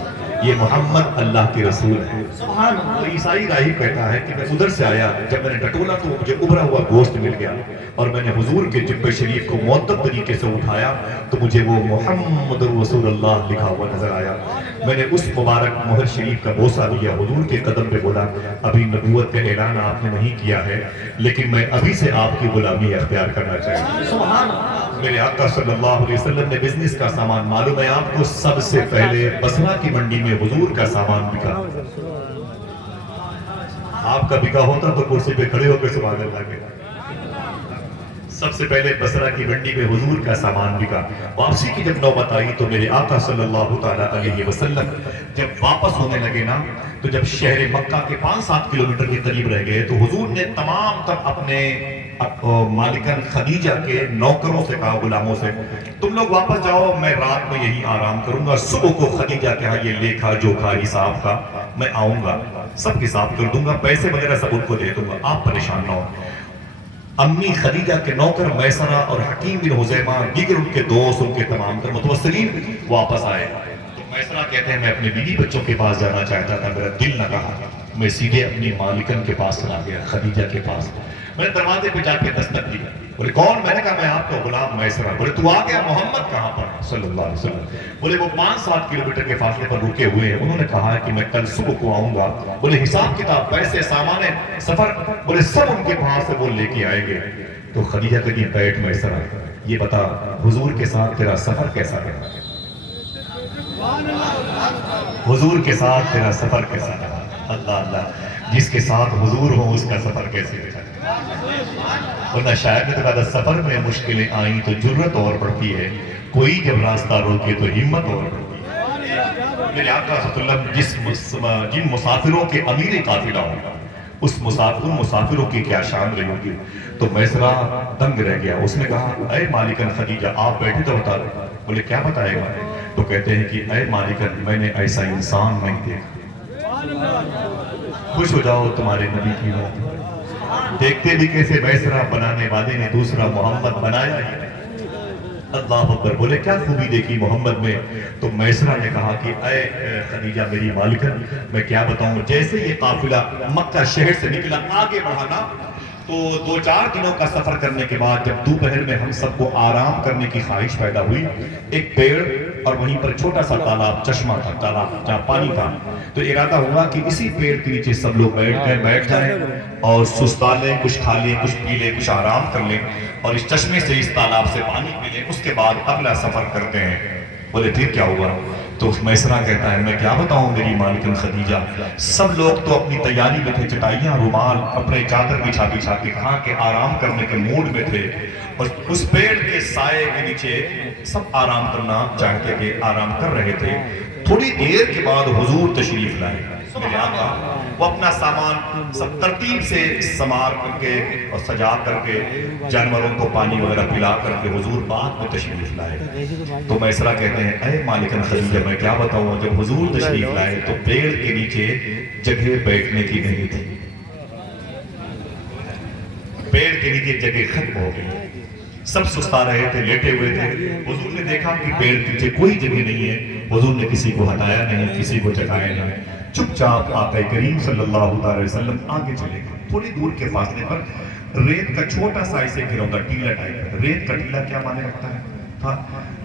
یہ محمد اللہ کے رسول ہے۔ سبحان اللہ۔ تو عیسائی راہب کہتا ہے کہ میں ادھر سے آیا، جب میں نے ٹٹولا تو مجھے ابھرا ہوا گوشت مل گیا اور میں نے حضور کے جبہ شریف کو معطب طریقے سے اٹھایا تو مجھے وہ محمد رسول اللہ لکھا ہوا نظر آیا۔ میں نے اس مبارک مہر شریف کا بوسہ لیا، حضور کے قدم پہ بولا، ابھی نبوت کا اعلان آپ نے نہیں کیا ہے لیکن میں ابھی سے آپ کی غلامی اختیار کرنا چاہتا ہوں۔ سبحان اللہ۔ میرے آقا صلی اللہ علیہ وسلم نے بزنس کا سامان، معلوم ہے آپ کو، سب سے پہلے بصرہ کی منڈی میں حضور کا سامان بکا۔ آپ کا بکا ہوتا تو کرسی پہ کھڑے ہو کے سبحان اللہ کے۔ سب سے پہلے بصرہ کی منڈی میں حضور کا سامان بکا۔ واپسی کی جب نوبت آئی تو میرے آقا صلی اللہ تعالیٰ علیہ وسلم جب واپس ہونے لگے نا تو جب شہر مکہ کے 5-7 کلومیٹر کے قریب رہ گئے تو حضور نے تمام تر اپنے مالکن خدیجہ کے نوکروں سے کہا، غلاموں سے، تم لوگ واپس جاؤ، میں رات میں یہی آرام کروں گا، صبح کو خدیجہ کے ہاں یہ لیکھا جوکھا حساب کا میں آؤں گا، سب حساب کر دوں گا، پیسے وغیرہ سب ان کو دے دوں گا، آپ پریشان نہ ہو۔ امی خدیجہ کے نوکر میسرہ اور حکیم بن حزیمہ، دیگر ان کے دوست، ان کے تمام تر متوسلین واپس آئے۔ تو میسرہ کہتے ہیں میں اپنے بیوی بچوں کے پاس جانا چاہتا تھا، میرا دل نہ کہا، میں سیدھے اپنی مالکن کے پاس چلا گیا، خدیجہ کے پاس۔ میں نے دروازے پہ جا کے دستک دی، بولے کون؟ میں نے کہا میں آپ کا غلام میسرہ۔ بولے تو آ گیا، محمد کہاں پر؟ صلی اللہ علیہ وسلم۔ بولے وہ 5-7 کلومیٹر کے فاصلے پر رکے ہوئے ہیں، انہوں نے کہا ہے کہ میں کل صبح کو آؤں گا۔ بولے حساب کتاب، پیسے، سامان، سفر، بولے سب ان کے پاس سے وہ لے کے آئیں گے۔ تو خدیجہ کہتی بیٹھ میسرہ، یہ بتا حضور کے ساتھ تیرا سفر کیسا رہا؟ حضور کے ساتھ تیرا سفر کیسا رہا؟ اللہ اللہ، جس کے ساتھ حضور ہوں اس کا سفر کیسے رہا؟ ورنہ شاعر نے تو کہا سفر میں مشکلیں آئیں تو جرت اور بڑھتی ہے، کوئی جب راستہ روکے تو ہمت اور بڑھتی ہے۔ میرے آقا صلی اللہ علیہ وسلم جن مسافروں کے امیر قافلہ ہوگا اس مسافروں کی کیا شان رہی ہوگی، تو میسرہ دنگ رہ گیا۔ اس نے کہا اے مالکن خدیجہ، آپ بیٹھے تو بتا رہے۔ بولے کیا بتائے گا؟ تو کہتے ہیں کہ اے مالکن، میں نے ایسا انسان نہیں دیکھا۔ خوش ہو جاؤ تمہارے نبی کی بات، دیکھتے بھی کیسے میسرہ، بنانے والے نے دوسرا محمد بنایا ہی نہیں۔ اللہ اکبر، بولے کیا خوبی دیکھی محمد میں؟ تو میسرہ نے کہا کہ اے خدیجہ میری مالکن، میں کیا بتاؤں، جیسے یہ قافلہ مکہ شہر سے نکلا آگے بڑھانا تو 2-4 دنوں کا سفر کرنے کے بعد جب دوپہر میں ہم سب کو آرام کرنے کی خواہش پیدا ہوئی، ایک پیڑ اور وہیں پر چھوٹا سا تالاب، چشمہ تھا، تالاب جہاں پانی تھا، تو ارادہ ہوا کہ اسی پیڑ کے نیچے سب لوگ بیٹھ جائیں اور سستا لیں، کچھ کھا لیں، کچھ پی لیں، کچھ آرام کر لیں اور اس چشمے سے، اس تالاب سے پانی پی لیں، اس کے بعد اگلا سفر کرتے ہیں۔ بولے پھر کیا ہوا؟ تو میسرہ کہتا ہے میں کیا بتاؤں میری مالکن خدیجہ، سب لوگ تو اپنی تیاری میں تھے، چٹائیاں، رومال، اپنے چادر بچھا کے کھا کے آرام کرنے کے موڈ میں تھے، اور اس پیڑ کے سائے کے نیچے سب آرام کرنا چاہتے تھے، آرام کر رہے تھے۔ تھوڑی دیر کے بعد حضور تشریف لائے، میرے آقا، وہ اپنا سامان سب ترتیب سے سمار کر کے اور سجا کر کے جانوروں کو پانی وغیرہ پلا کر کے حضور بعد میں تشریف لائے۔ تو میسرہ کہتے ہیں اے مالکن خدیجہ میں کیا بتاؤں، جب حضور تشریف لائے تو پیڑ کے نیچے جگہ بیٹھنے کی نہیں تھی، پیڑ کے نیچے جگہ ختم ہو گئی، سب سستا رہے تھے، لیٹے ہوئے تھے۔ حضور نے دیکھا کہ پیڑ کے نیچے کوئی جگہ نہیں ہے، حضور نے کسی کو ہٹایا نہیں، کسی کو جگایا نہیں، چپ چاپ آقا کریم صلی اللہ علیہ وسلم آگے چلے گئے۔ تھوڑی دور کے فاصلے پر ریت کا چھوٹا سا ایسے گروندا ٹیلا ٹائپ، ریت کا ٹیلا کیا مانے رکھتا ہے تھا؟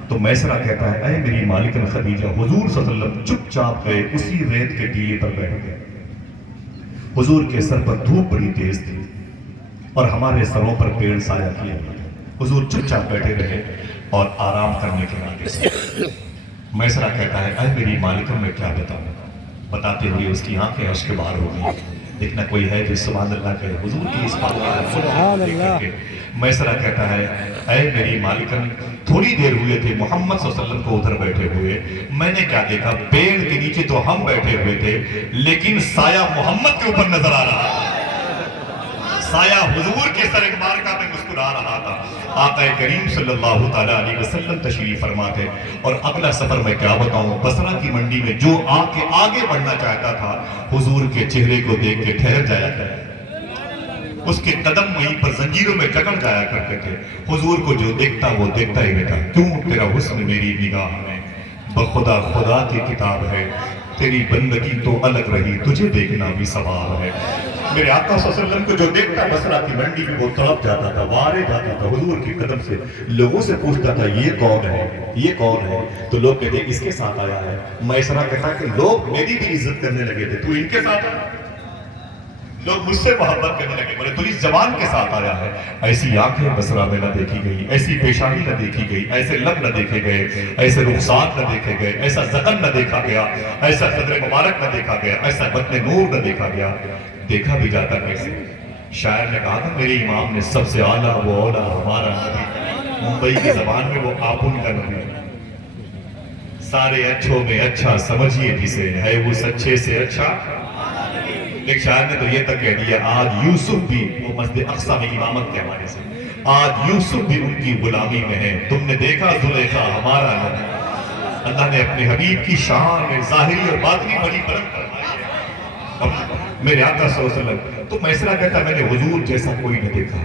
تو میسرہ کہتا ہے اے میری مالکن خدیجہ، حضور صلی اللہ علیہ وسلم چپ چاپ گئے، اسی ریت کے ٹیلے پر بیٹھ گئے۔ حضور کے سر پر دھوپ بڑی تیز تھی اور ہمارے سروں پر پیڑ سایہ کیا، حضور چپ چاپ بیٹھے رہے اور آرام کرنے کے ارادے سے۔ میسرہ کہتا ہے اے میری مالکن میں کیا بتاؤں، بتاتے ہوئے اس کی آنکھیں اشک بار ہو گئی۔ دیکھنا کوئی ہے جو سبحان اللہ کہے، حضور کی اس بات کو میسرہ کہتا ہے اے میری مالکن، تھوڑی دیر ہوئے تھے محمد صلی اللہ علیہ وسلم کو ادھر بیٹھے ہوئے، میں نے کیا دیکھا، پیڑ کے نیچے تو ہم بیٹھے ہوئے تھے لیکن سایہ محمد کے اوپر نظر آ رہا تھا، سایہ حضور کے سر مبارکہ میں مسکرا رہا تھا۔ آقا کریم صلی اللہ تعالیٰ علیہ وسلم تشریف فرما تھے، اور اگلا سفر میں کیا بتاؤں، بصرہ کی منڈی میں جو آگے بڑھنا چاہتا تھا، حضور کے چہرے کو دیکھ کے ٹھہر جایا کرتا، اس کے قدم وہیں پر زنجیروں میں جکڑ جایا کرتے تھے۔ حضور کو جو دیکھتا وہ دیکھتا ہی رہتا، کیوں تیرا حسن میری نگاہ میں بخدا خدا کی کتاب ہے، تیری بندگی تو الگ رہی، تجھے دیکھنا بھی ثواب ہے۔ میرے آقا صلی اللہ علیہ وسلم کو جو دیکھتا بصرہ کی منڈی میں وہ تڑپ جاتا تھا، وارے جاتا تھا حضور کی قدم سے، لوگوں سے پوچھتا تھا یہ کون ہے، یہ کون ہے؟ تو لوگ کہتے اس کے ساتھ آیا ہے۔ میسرہ کہتا کہ لوگ میری بھی عزت کرنے لگے تھے، تو ان کے ساتھ آیا، لوگ مجھ سے محبت کرنے لگے، بولے تو اس جوان کے ساتھ آیا ہے۔ ایسی آنکھیں بصرہ میں نہ دیکھی گئی، ایسی پیشانی نہ دیکھی گئی، ایسے لب نہ دیکھے گئے، ایسے رخسار نہ دیکھے گئے، ایسا زخم نہ دیکھا گیا، ایسا صدر مبارک نہ دیکھا گیا، ایسا بطن نور نہ دیکھا گیا۔ دیکھا بھی جاتا کیسے؟ شاعر نے کہا تھا میرے امام نے سب سے اعلیٰ وہ اولا ہمارا نبی، ممبئی کی زبان میں وہ آپن کا نبی، سارے اچھوں میں اچھا سمجھیے جسے، ہے وہ سچے سے اچھا۔ ایک شاعر نے تو یہ تک کہہ دیا آج یوسف بھی، وہ مسجد اقصی میں امامت کے حوالے سے، آج یوسف بھی ان کی غلامی میں ہے، تم نے دیکھا زلیخا ہمارا نبی۔ اللہ نے اپنے حبیب کی شان میں ظاہری اور باطنی بڑی بلند فرمائی ہے۔ میرے آقا صلی اللہ علیہ وسلم تو میسرہ کہتا میں نے حضور جیسا کوئی نہ دیکھا،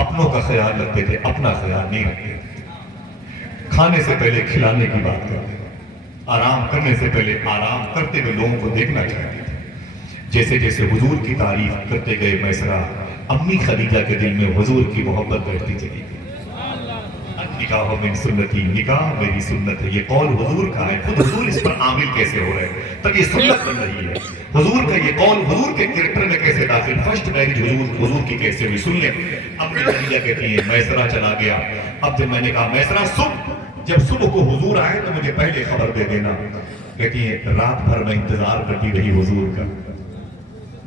اپنوں کا خیال رکھتے تھے، اپنا خیال نہیں رکھتے تھے، کھانے سے پہلے کھلانے کی بات کرتے تھے، آرام کرنے سے پہلے آرام کرتے ہوئے لوگوں کو دیکھنا چاہتے تھے۔ جیسے جیسے حضور کی تعریف کرتے گئے میسرہ، امی خدیجہ کے دل میں حضور کی محبت بڑھتی چلی گئی۔ نکاح من سنتی، نکاح میری سنت ہے، یہ قول حضور کا ہے، خود حضور اس پر عامل کیسے ہو رہے ہیں، تب یہ سنت بن رہی ہے۔ حضور کا یہ قول حضور کے کریکٹر میں کیسے داخل، فرسٹ میرج حضور کی کیسے ہوئی، سن لیں۔ امی خدیجہ کہتی ہیں میسرہ چلا گیا، اب جب میں نے کہا میسرہ جب صبح کو حضور آئے تو مجھے پہلے خبر دے دینا، کہتی ہیں رات بھر میں انتظار کرتی رہی حضور کا۔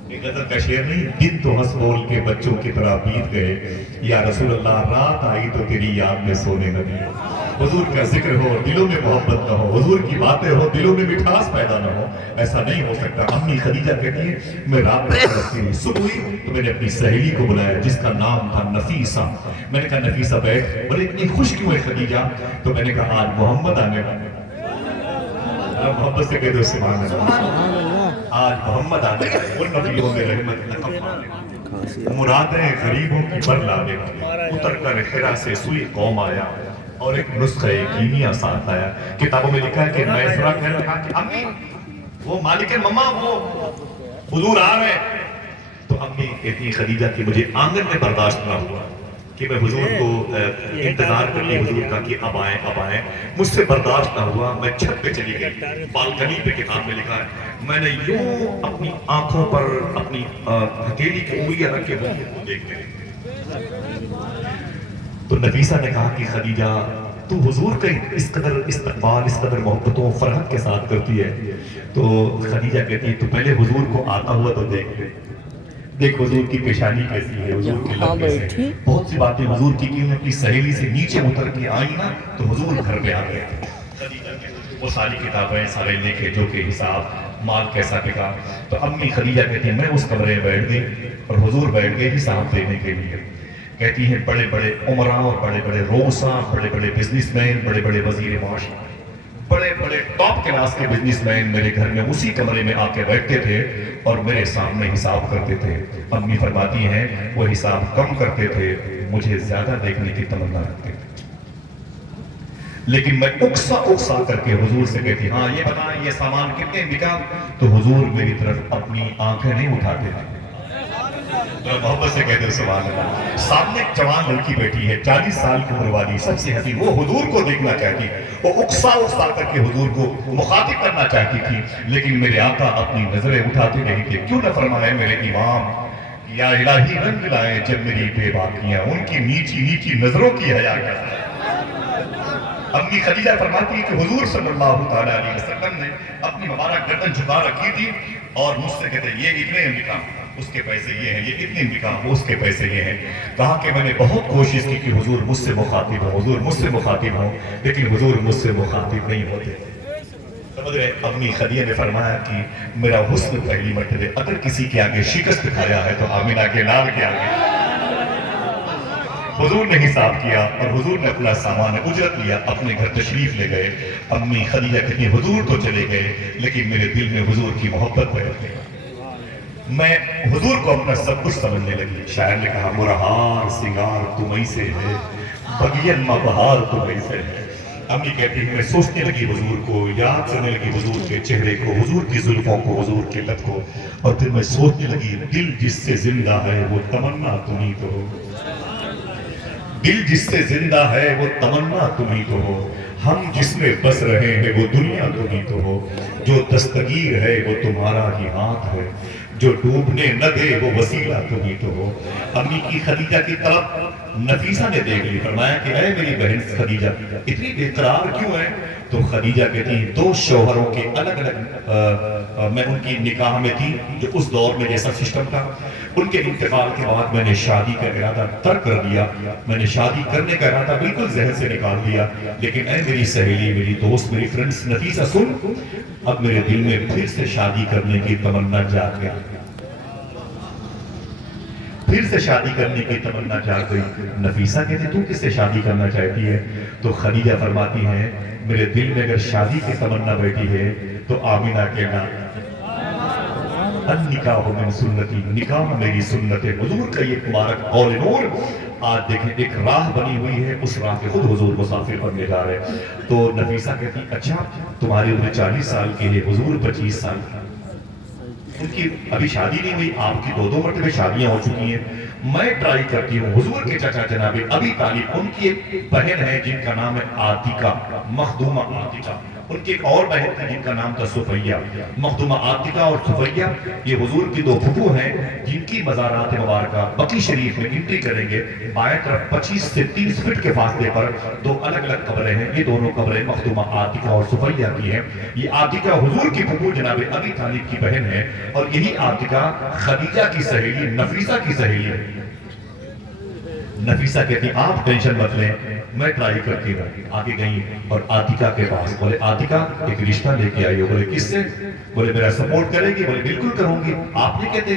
ایک غزل کا شعر نہیں، دن تو ہنس بول کے بچوں کی طرح بیت گئے، یا رسول اللہ رات آئی تو تیری یاد میں سونے نہ دیے۔ حضور کا ذکر ہو دلوں میں محبت نہ ہو، حضور کی باتیں ہو دلوں میں مٹھاس پیدا نہ ہو، ایسا نہیں ہو سکتا۔ امی خدیجہ کہتی ہے میں رات بھر رکھتی رہی، صبح ہوئی تو میں نے اپنی سہیلی کو بلایا جس کا نام تھا نفیسہ، میں نے کہا نفیسہ بیٹھ، بولے اتنی خوش کیوں ہے خدیجہ؟ تو میں نے کہا آج محمد آنے والا، محبت سے کہہ دو سبحان اللہ، آج محمد آنے والے، وہ نبیوں میں رحمت نقم، مرادیں غریبوں کی بر لانے والے، اتر کر حرا سے سوئی قوم آیا اور ایک نسخہ کیمیا ساتھ آیا۔ کتابوں میں لکھا ہے کہ میسرہ کہنے لگا کہ امی وہ مالک مما وہ حضور آ رہے، تو امی کہتی ہیں خدیجہ کہ مجھے آنگن میں برداشت نہ ہوا کہ میں حضور کو انتظار کرتی حضور کا کہ اب آئیں مجھ سے برداشت نہ ہوا، میں چھت پہ چلی گئی، بالکنی پہ کتاب میں لکھا ہے میں نے یوں اپنی آنکھوں پر اپنی ہتھیلی کی انگلیاں رکھ کے حضور کو دیکھتے رہے۔ تو نفیسہ نے کہا کہ خدیجہ تو حضور کا اس قدر استقبال، اس قدر محبتوں فرحت کے ساتھ کرتی ہے، تو خدیجہ کہتی ہے تو پہلے حضور کو آتا ہوا تو دیکھ حضور کی پیشانی کیسی ہے، حضور کے لب کیسے ہیں۔ بہت سی باتیں حضور کی کہ اپنی سہیلی سے نیچے اتر کے آئی نا تو حضور گھر پہ آ گئے۔ خدیجہ کے وہ ساری کتابیں سارے لکھے جو کہ حساب مال کیسا بکا، تو امی خدیجہ کہتی ہیں میں اس کمرے میں بیٹھ گئی اور حضور بیٹھ گئے حساب دینے کے لیے۔ کہتی ہیں بڑے بڑے عمراء اور بڑے بڑے روساں، بڑے بڑے بزنس مین، بڑے بڑے وزیر معاشرہ، بڑے بڑے ٹاپ کلاس کے بزنس مین میرے گھر میں اسی کمرے میں آ کے بیٹھتے تھے اور میرے سامنے حساب کرتے تھے۔ امی فرماتی ہیں وہ حساب کم کرتے تھے، مجھے زیادہ دیکھنے کی تمنا رکھتے تھے، لیکن میں اکسا کر کے حضور سے کہتی ہاں یہ بتائیں یہ سامان کتنے بکا، تو حضور میری طرف اپنی آنکھیں نہیں اٹھاتے تھے، محبت سے کہتے ہیں سبحان اللہ۔ سامنے ایک جوان لڑکی بیٹھی ہے 40 سال کی عمر والی، سب سے حسین، وہ حضور کو دیکھنا چاہتی ہے، وہ اکسا کر کے حضور کو مخاطب کرنا چاہتی تھی، لیکن میرے آقا اپنی نظریں اٹھاتے نہیں تھے۔ کیوں نہ فرمائے میرے امام یا الہی رنگ لائے جب میری بے باکیاں، ان کی نیچی نیچی نظروں کی حیا کیا۔ امی خدیجہ فرماتی ہے کہ حضور صلی اللہ تعالیٰ علیہ وسلم نے اپنی مبارک گردن جھکا رکھی تھی اور مجھ سے کہتے یہ اتنے نکاح اس کے پیسے یہ ہیں، یہ اتنے نکاح اس کے پیسے یہ ہیں۔ کہا کہ میں نے بہت کوشش کی کہ حضور مجھ سے مخاطب ہوں، حضور مجھ سے مخاطب ہوں، لیکن حضور مجھ سے مخاطب نہیں ہوتے۔ سمجھ رہے؟ امی خدیجہ نے فرمایا کہ میرا حسن پہلی مرتبہ اگر کسی کے آگے شکست کھایا ہے تو آمینہ کے لال کے آگے۔ حضور نے حساب کیا اور حضور نے اپنا سامان اجرت لیا، اپنے گھر تشریف لے گئے۔ امی خدیجہ کہتی ہیں حضور تو چلے گئے لیکن میرے دل میں حضور کی محبت بیٹھ گئی، میں حضور کو اپنا سب کچھ سمجھنے لگی۔ شاعر نے کہا مرہار سنگار تمہیں سے ہے، بگین ماں بہار تمہیں سے ہے۔ امی کہتی ہیں میں سوچنے لگی حضور کو، یاد کرنے لگی حضور کے چہرے کو، حضور کی زلفوں کو، حضور کے لب کو، اور پھر میں سوچنے لگی دل جس سے زندہ ہے وہ تمنا تمہیں تو ہو، دل جس سے زندہ ہے وہ تمنا تمہیں تو ہو، ہم جس میں بس رہے ہیں وہ دنیا تمہیں تو ہو، جو دستگیر ہے وہ تمہارا ہی ہاتھ ہے، جو ڈوبنے نہ دے وہ وسیلہ تمہیں تو ہو۔ امی کی خدیجہ کی طرف نفیسہ نے دیکھ لی، فرمایا کہ اے میری بہن خدیجہ اتنی بے قرار کیوں ہے؟ تو خدیجہ کہتی ہیں دو شوہروں کے الگ الگ میں ان کی نکاح میں تھی، جو اس دور میں جیسا سسٹم تھا، ان کے انتقال کے بعد میں نے شادی کا ارادہ ترک کر دیا، میں نے شادی کرنے کا ارادہ بالکل ذہن سے نکال دیا، لیکن اے میری سہیلی، میری دوست، میری فرینڈس نفیسہ سن، اب میرے دل میں پھر سے شادی کرنے کی تمنا جاگ گئی، پھر سے شادی کرنے کی تمنا جاگ گئی۔ نفیسہ کہتے تو کس سے شادی کرنا چاہتی ہے؟ تو خدیجہ فرماتی ہیں میرے دل میں اگر شادی کی تمنا بیٹھی ہے تو آمینہ کہنا النکاح من سنتی، نکاح میری سنت ہے۔ حضور کا یہ مبارک قول نور آج دیکھیں ایک راہ بنی ہوئی ہے، اس راہ کے خود حضور مسافر بننے جا رہے ہیں۔ تو نفیسہ کہتی اچھا تمہاری عمر 40 سال کی ہے، حضور 25 سال کی، ان کی ابھی شادی نہیں ہوئی، آپ کی 2 مرتبہ شادیاں ہو چکی ہیں، میں ٹرائی کرتی ہوں۔ حضور کے چچا جناب ابی طالب، ان کی ایک بہن ہے جن کا نام ہے عاتقہ، مخدومہ عاتقہ، ان کی ایک اور بہن تھی جن کا نام تھا صفیہ۔ مخدومہ عاتقہ اور صفیہ یہ حضور کی 2 پھپھو ہیں جن کی مزارات مبارکہ بقی شریف میں انٹری کریں گے، بائیں طرف 25 سے 30 فٹ کے فاصلے پر 2 الگ الگ قبریں ہیں، یہ دونوں قبریں مخدومہ عاتقہ اور صفیہ کی ہیں۔ یہ عاتقہ حضور کی پھپھو جناب ابی طالب کی بہن ہے، اور یہی عاتقہ خدیجہ کی سہیلی نفیسہ کی سہیلی ہے۔ نفیسہ کہتی آپ ٹینشن مت لیں، میں ٹرائی کرتی رہی۔ آگے گئی اور عاتقہ کے پاس، بولے عاتقہ ایک رشتہ لے کے آئی ہو، بولے کس سے؟ بولے میرا سپورٹ کرے گی؟ بولے بالکل کروں گی۔ آپ نہیں کہتے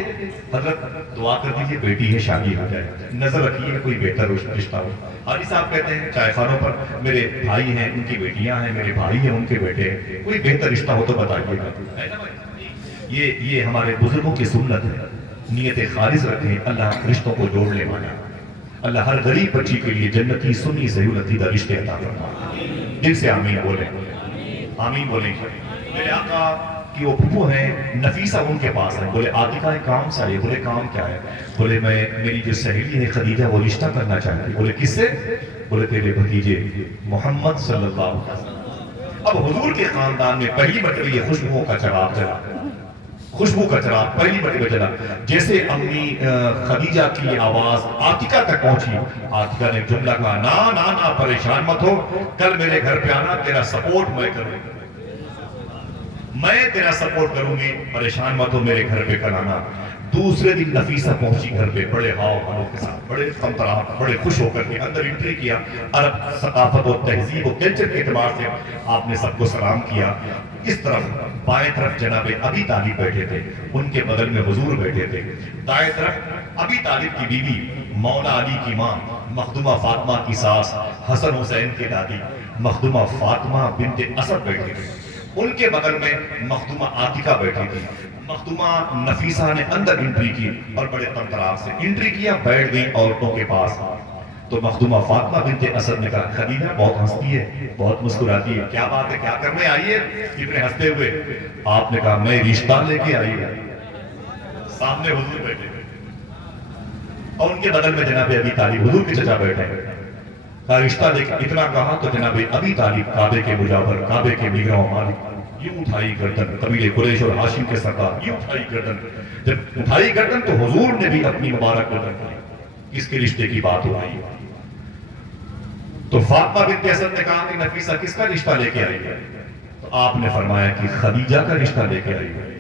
حضرت دعا کر دیجیے بیٹی ہے شادی ہو جائے، نظر رکھیے کوئی بہتر رشتہ ہو۔ حاجی صاحب کہتے ہیں چائے خانوں پر میرے بھائی ہیں، ان کی بیٹیاں ہیں، میرے بھائی ہیں، ان کے بیٹے ہیں، کوئی بہتر رشتہ ہو تو بتائیے گا۔ یہ ہمارے بزرگوں کی سنت ہے، نیت خالص رکھیں، اللہ رشتوں کو جوڑنے والا ہے۔ اللہ ہر غریب بچی کے لیے جنتی سنی صحیح لطیدہ رشتے عطا فرمائے۔ دل سے آمین بولیں، آمین بولیں۔ میرے آقا کہ وہ پھپھو ہیں نفیسہ ان کے پاس ہے. بولے عاطفہ ایک کام سا ہے. بولے کام کیا ہے؟ بولے میری جو سہیلی ہے خدیجہ وہ رشتہ کرنا چاہتی. بولے کس سے؟ بولے تیرے بھتیجے محمد صلی اللہ علیہ وسلم. اب حضور کے خاندان میں پہلی مرتبہ یہ خوشبو کا چراغ چلا. خوشبو کا چراغ پہلی مرتبہ چلا. جیسے امی خدیجہ کی آواز عاتقہ تک پہنچی, عاتقہ نے جملہ کہا, نا نا نا پریشان مت ہو, کل میرے گھر پہ آنا, تیرا سپورٹ میں کروں گی, میں تیرا سپورٹ کروں گی, پریشان مت ہو, میرے گھر پہ کل آنا. دوسرے دن نفیسہ پہنچی گھر پہ بڑے ہاؤ ہاؤ کے ساتھ, بڑے طمطراہٹ, بڑے خوش ہو کر کے اندر انٹری کیا. عرب ثقافت و تہذیب و کلچر کے اعتبار سے آپ نے سب کو سلام کیا. اس طرف بائیں طرف جناب ابی طالب بیٹھے تھے, ان کے بغل میں حضور بیٹھے تھے. دائیں طرف ابی طالب کی بیوی مولا علی کی ماں مخدومہ فاطمہ کی ساس, حسن حسین کی دادی مخدومہ فاطمہ بنت اسد بیٹھے تھے. ان کے بغل میں مخدومہ عاتقہ بیٹھی تھی. مخدومہ نفیسہ نے اندر انٹری کی اور بڑے طمطراہٹ سے انٹری کیا, بیٹھ گئی عورتوں کے پاس. تو مخدومہ فاطمہ بنت اسد نے کہا, خدیجہ بہت ہنستی ہے, بہت مسکراتی ہے, کیا بات ہے, کیا کرنے آئی ہے اتنے ہنستے ہوئے؟ آپ نے کہا میں رشتہ لے کے آئی ہے. سامنے حضور بیٹھے اور ان کے بغل میں جناب ابی طالب حضور کے چچا بیٹھے. کہا رشتہ لے کے, اتنا کہا تو جناب ابی طالب کعبے کے مجاور, کعبے کے نگراں و مالک, یوں اٹھائی گردن, قبیلے قریش اور ہاشم کے سردار, یوں اٹھائی گردن. جب اٹھائی گردن تو حضور نے بھی اپنی مبارک گردن کی. کس کے رشتے کی بات ہو رہی ہے؟ تو فاطمہ بنت اسد نے کہا کہ نفیسہ کس کا رشتہ لے کے آئی ہے؟ تو آپ نے فرمایا کہ خدیجہ کا رشتہ لے کے آئی ہے.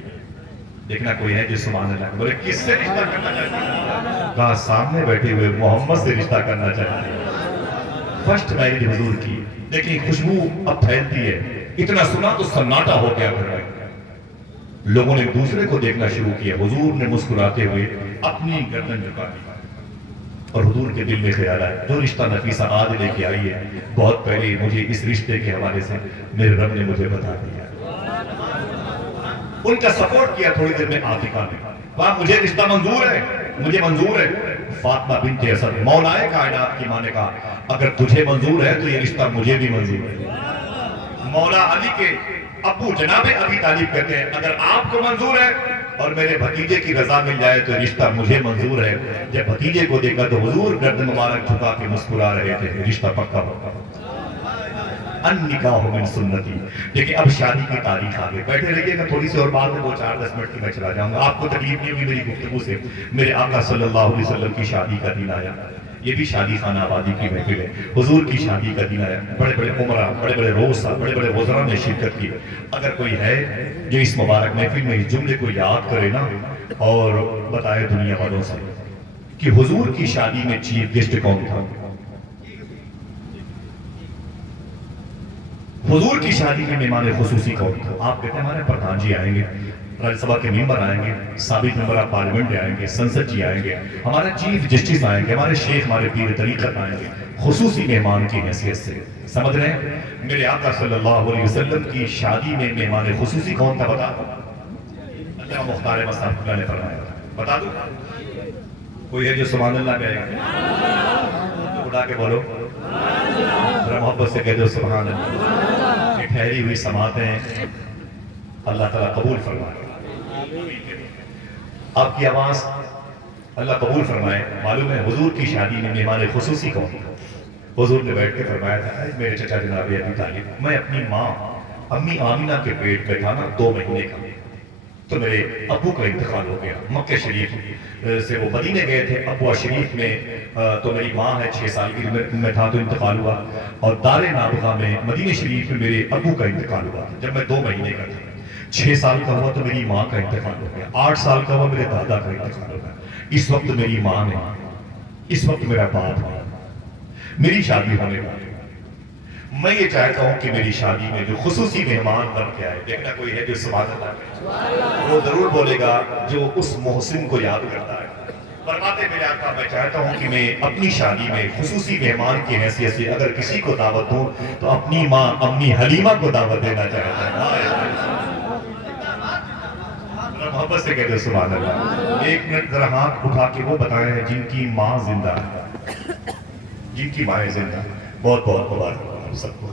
دیکھنا کوئی ہے جو سبحان اللہ بولے کس سے رشتہ کرنا چاہتی ہے؟ کہا سامنے بیٹھے ہوئے محمد سے رشتہ کرنا چاہتی ہے. فرسٹ میرج حضور کی. لیکن خوشبو اب پھیلتی ہے. اتنا سنا تو سناٹا ہو گیا گھر میں. لوگوں نے دوسرے کو دیکھنا شروع کیا. حضور نے مسکراتے ہوئے اپنی گردن جھکا دی اور حضور کے دل میں خیال آیا, جو رشتہ نفیسہ آج لے کے آئی ہے بہت پہلے مجھے اس رشتے کے حوالے سے میرے رب نے مجھے بتا دیا. ان کا سپورٹ کیا تھوڑی دیر میں عاتقہ نے. وہاں مجھے رشتہ منظور ہے, مجھے منظور ہے. فاطمہ بنت اسد مولائے کائنات کی ماں نے کہا اگر تجھے منظور ہے تو یہ رشتہ مجھے بھی منظور ہے. مولا علی کے ابو جناب ابی طالب کہتے ہیں اگر آپ کو منظور ہے اور میرے بھتیجے کی رضا مل جائے تو رشتہ مجھے منظور ہے. جب بھتیجے کو دیکھا تو حضور گردن مبارک جھکا کے مسکرا رہے تھے, رشتہ پکا ہوگا. النکاح من سنتی. لیکن اب شادی کی تاریخ آگے. بیٹھے رہیے گا, تھوڑی سی اور بات ہے, وہ 4-10 منٹ کی میں چلا جاؤں گا. آپ کو تکلیف نہیں ہوگی میری گفتگو سے. میرے آقا صلی اللہ علیہ وسلم کی شادی کا دن آیا. یہ بھی شادی خانہ آبادی کی محفل ہے. حضور کی شادی کا دن آیا. بڑے بڑے عمرہ, بڑے بڑے روسا, بڑے بڑے وزراء نے شرکت کی. اگر کوئی ہے جو اس مبارک محفل میں اس جملے کو یاد کرے نا اور بتائے دنیا والوں سے کہ حضور کی شادی میں چیف گیسٹ کون تھا, حضور کی شادی میں مہمان خصوصی کون تھا. آپ کہتے ہیں ہمارے پردھان جی آئیں گے, راجیہ سبھا کے ممبر آئیں گے, سابق ممبر آف پارلیمنٹ آئیں گے, سنسد جی آئیں گے, ہمارے چیف جسٹس آئیں گے, ہمارے شیخ, ہمارے پیر طریقت آئیں گے, خصوصی مہمان کی حیثیت سے. سمجھ رہے ہیں؟ میرے آقا صلی اللہ علیہ وسلم کی شادی میں مہمان خصوصی کون تھا بتا دو. اللہ مختار مصطفیٰ اللہ نے فرمایا, بتا دو. کوئی ہے جو سبحان اللہ کہے گا؟ اٹھا کے بولو, ذرا محبت سے کہہ دو سبحان اللہ. یہ ٹھہری ہوئی سماعتیں اللہ تعالیٰ قبول فرمائے. آپ کی آواز اللہ قبول فرمائے. معلوم ہے حضور کی شادی میں مہمان خصوصی کون تھا؟ حضور نے بیٹھ کے فرمایا تھا میرے چچا جناب ابی طالب, میں اپنی ماں امی آمینہ کے پیٹ میں تھا نا 2 مہینے کا, تو میرے ابو کا انتقال ہو گیا. مکہ شریف سے وہ مدینے گئے تھے. ابوا شریف میں تو میری ماں ہے 6 سال کی میں تھا تو انتقال ہوا, اور دار نابغہ میں مدینہ شریف میں میرے ابو کا انتقال ہوا جب میں 2 مہینے کا تھا. 6 سال کا ہوا تو میری ماں کا انتقال ہو گیا. 8 سال کا ہوا میرے دادا کا انتقال ہو گیا. اس وقت میری ماں نے, اس وقت میرا باپ ہے, میری شادی ہونے والی. میں یہ چاہتا ہوں کہ میری شادی میں جو خصوصی مہمان بن کے آئے, دیکھنا کوئی ہے جو سبحان اللہ کہے, وہ ضرور بولے گا جو اس محسن کو یاد کرتا ہے. فرماتے میرے آقا میں چاہتا ہوں کہ میں اپنی شادی میں خصوصی مہمان کی حیثیت سے اگر کسی کو دعوت دوں تو اپنی ماں امی حلیمہ کو دعوت دینا چاہتا ہوں. محبت سے کہتے سبحان اللہ. 1 منٹ ذرا ہاتھ اٹھا کے وہ بتائیں جن کی ماں زندہ ہے, جن کی مائیں زندہ. بہت بہت مبارک سب کو.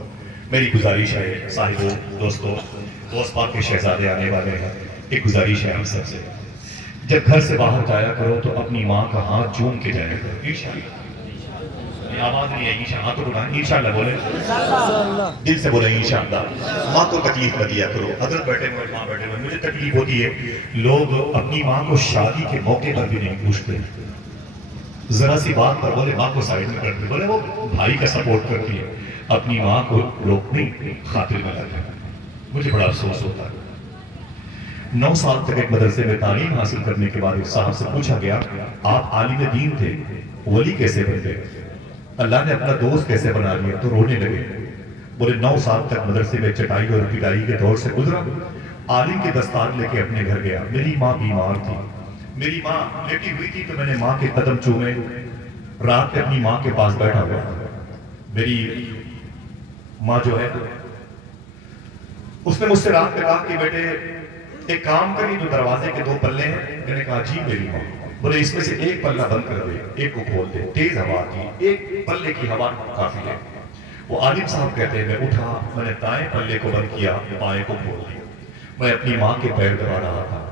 میری گزارش ہے صاحبوں, دوستوں, غوث پاک کے شہزادے آنے والے ہیں، ایک گزارش ہے ہم سب سے، جب گھر سے باہر جایا کرو تو اپنی ماں کا ہاتھ چوم کے جایا کرو، انشاءاللہ۔ یہ آواز نہیں ہے، انشاءاللہ، ہاتھ تو اٹھائیں، انشاءاللہ بولیں، دل سے بولیں انشاءاللہ۔ ماں کو تکلیف نہ دیا کرو، اگر بیٹھے ہوئے ماں بیٹھے ہوئے، مجھے تکلیف ہوتی ہے، لوگ اپنی ماں کو شادی کے موقع پر بھی نہیں پوچھتے، ذرا سی بات پر بولے ماں کو سائڈ میں کرتے، بولے وہ بھائی کا سپورٹ کرتی ہے، اپنی ماں کو لوگ نہیں خاطر میں لاتے۔ مجھے بڑا افسوس ہوتا ہے۔ 9 سال تک ایک مدرسے میں تعلیم حاصل کرنے کے بعد ایک صاحب سے پوچھا گیا، آپ عالم دین تھے، ولی کیسے بن گئے؟ اللہ نے اپنا دوست کیسے بنا لیا؟ تو رونے لگے، بولے 9 سال تک مدرسے میں چٹائی اور پٹائی کے دور سے گزرا، عالم کے دستار لے کے اپنے گھر گیا، میری ماں بیمار تھی، میری ماں لیٹی ہوئی تھی تو میں نے ماں کے قدم چومے، رات میں اپنی ماں کے پاس بیٹھا ہوا، میری ماں جو ہے اس نے مجھ سے رات میں کہا کہ بیٹے ایک کام کری، جو دروازے کے 2 پلے ہیں، میں نے کہا جی میری ماں، بولے اس میں سے ایک پلہ بند کر دے، ایک کو کھول دے، تیز ہوا تھی، ایک پلے کی ہوا کافی ہے۔ وہ عالم صاحب کہتے ہیں میں اٹھا، میں نے دائیں پلے کو بند کیا، بائیں کو کھول دیا، میں اپنی ماں کے پیر دبا رہا تھا،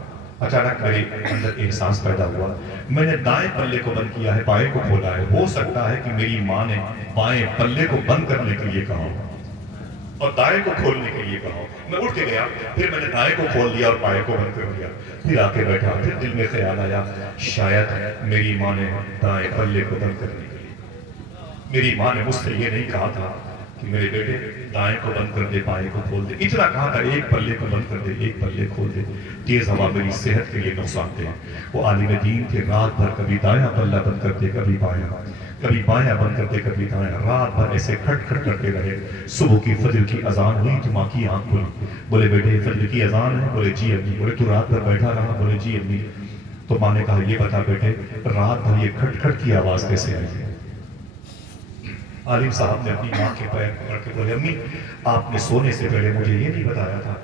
اچانک میرے اندر احساس پیدا ہوا، میں نے دائیں پلے کو بند کیا ہے، بائیں کو کھولا ہے، ہو سکتا ہے کہ میری ماں نے بائیں پلے کو بند کرنے کے لیے کہا اور دائیں کو کھولنے کے لیے کہا۔ میں اٹھ کے گیا، پھر میں نے دائیں کو کھول دیا اور بائیں کو بند کر دیا، پھر آ کے بیٹھا، پھر دل میں خیال آیا شاید میری ماں نے دائیں پلے کو بند کرنے کے لیے، میری ماں نے مجھ سے یہ نہیں کہا تھا کہ میرے بیٹے دائیں کو بند کر دے، بائیں کو کھول دے، اتنا کہا تھا ایک پلے کو بند کر دے، ایک پلے کھول دے، تیز ہوا میری صحت کے لیے نقصان دہ۔ وہ عالم دین تھے، رات بھر کبھی دایاں پلہ بند کرتے، کبھی بایاں، کبھی بایاں بند کرتے، کبھی دایاں، رات بھر ایسے کھٹ کھٹ کرتے رہے۔ صبح کی فجر کی اذان ہوئی تو ماں کی آنکھ کھلی، بولے بیٹے فجر کی اذان ہے؟ بولے جی امی۔ بولے تو رات بھر بیٹھا رہا؟ بولے جی امی۔ تو ماں نے کہا یہ بتا بیٹے رات بھر یہ کھٹ کھٹ کی آواز کیسے آئی؟ عالم صاحب نے اپنی ماں کے پیر پکڑ کے بولے امی آپ نے سونے سے پہلے مجھے یہ نہیں بتایا تھا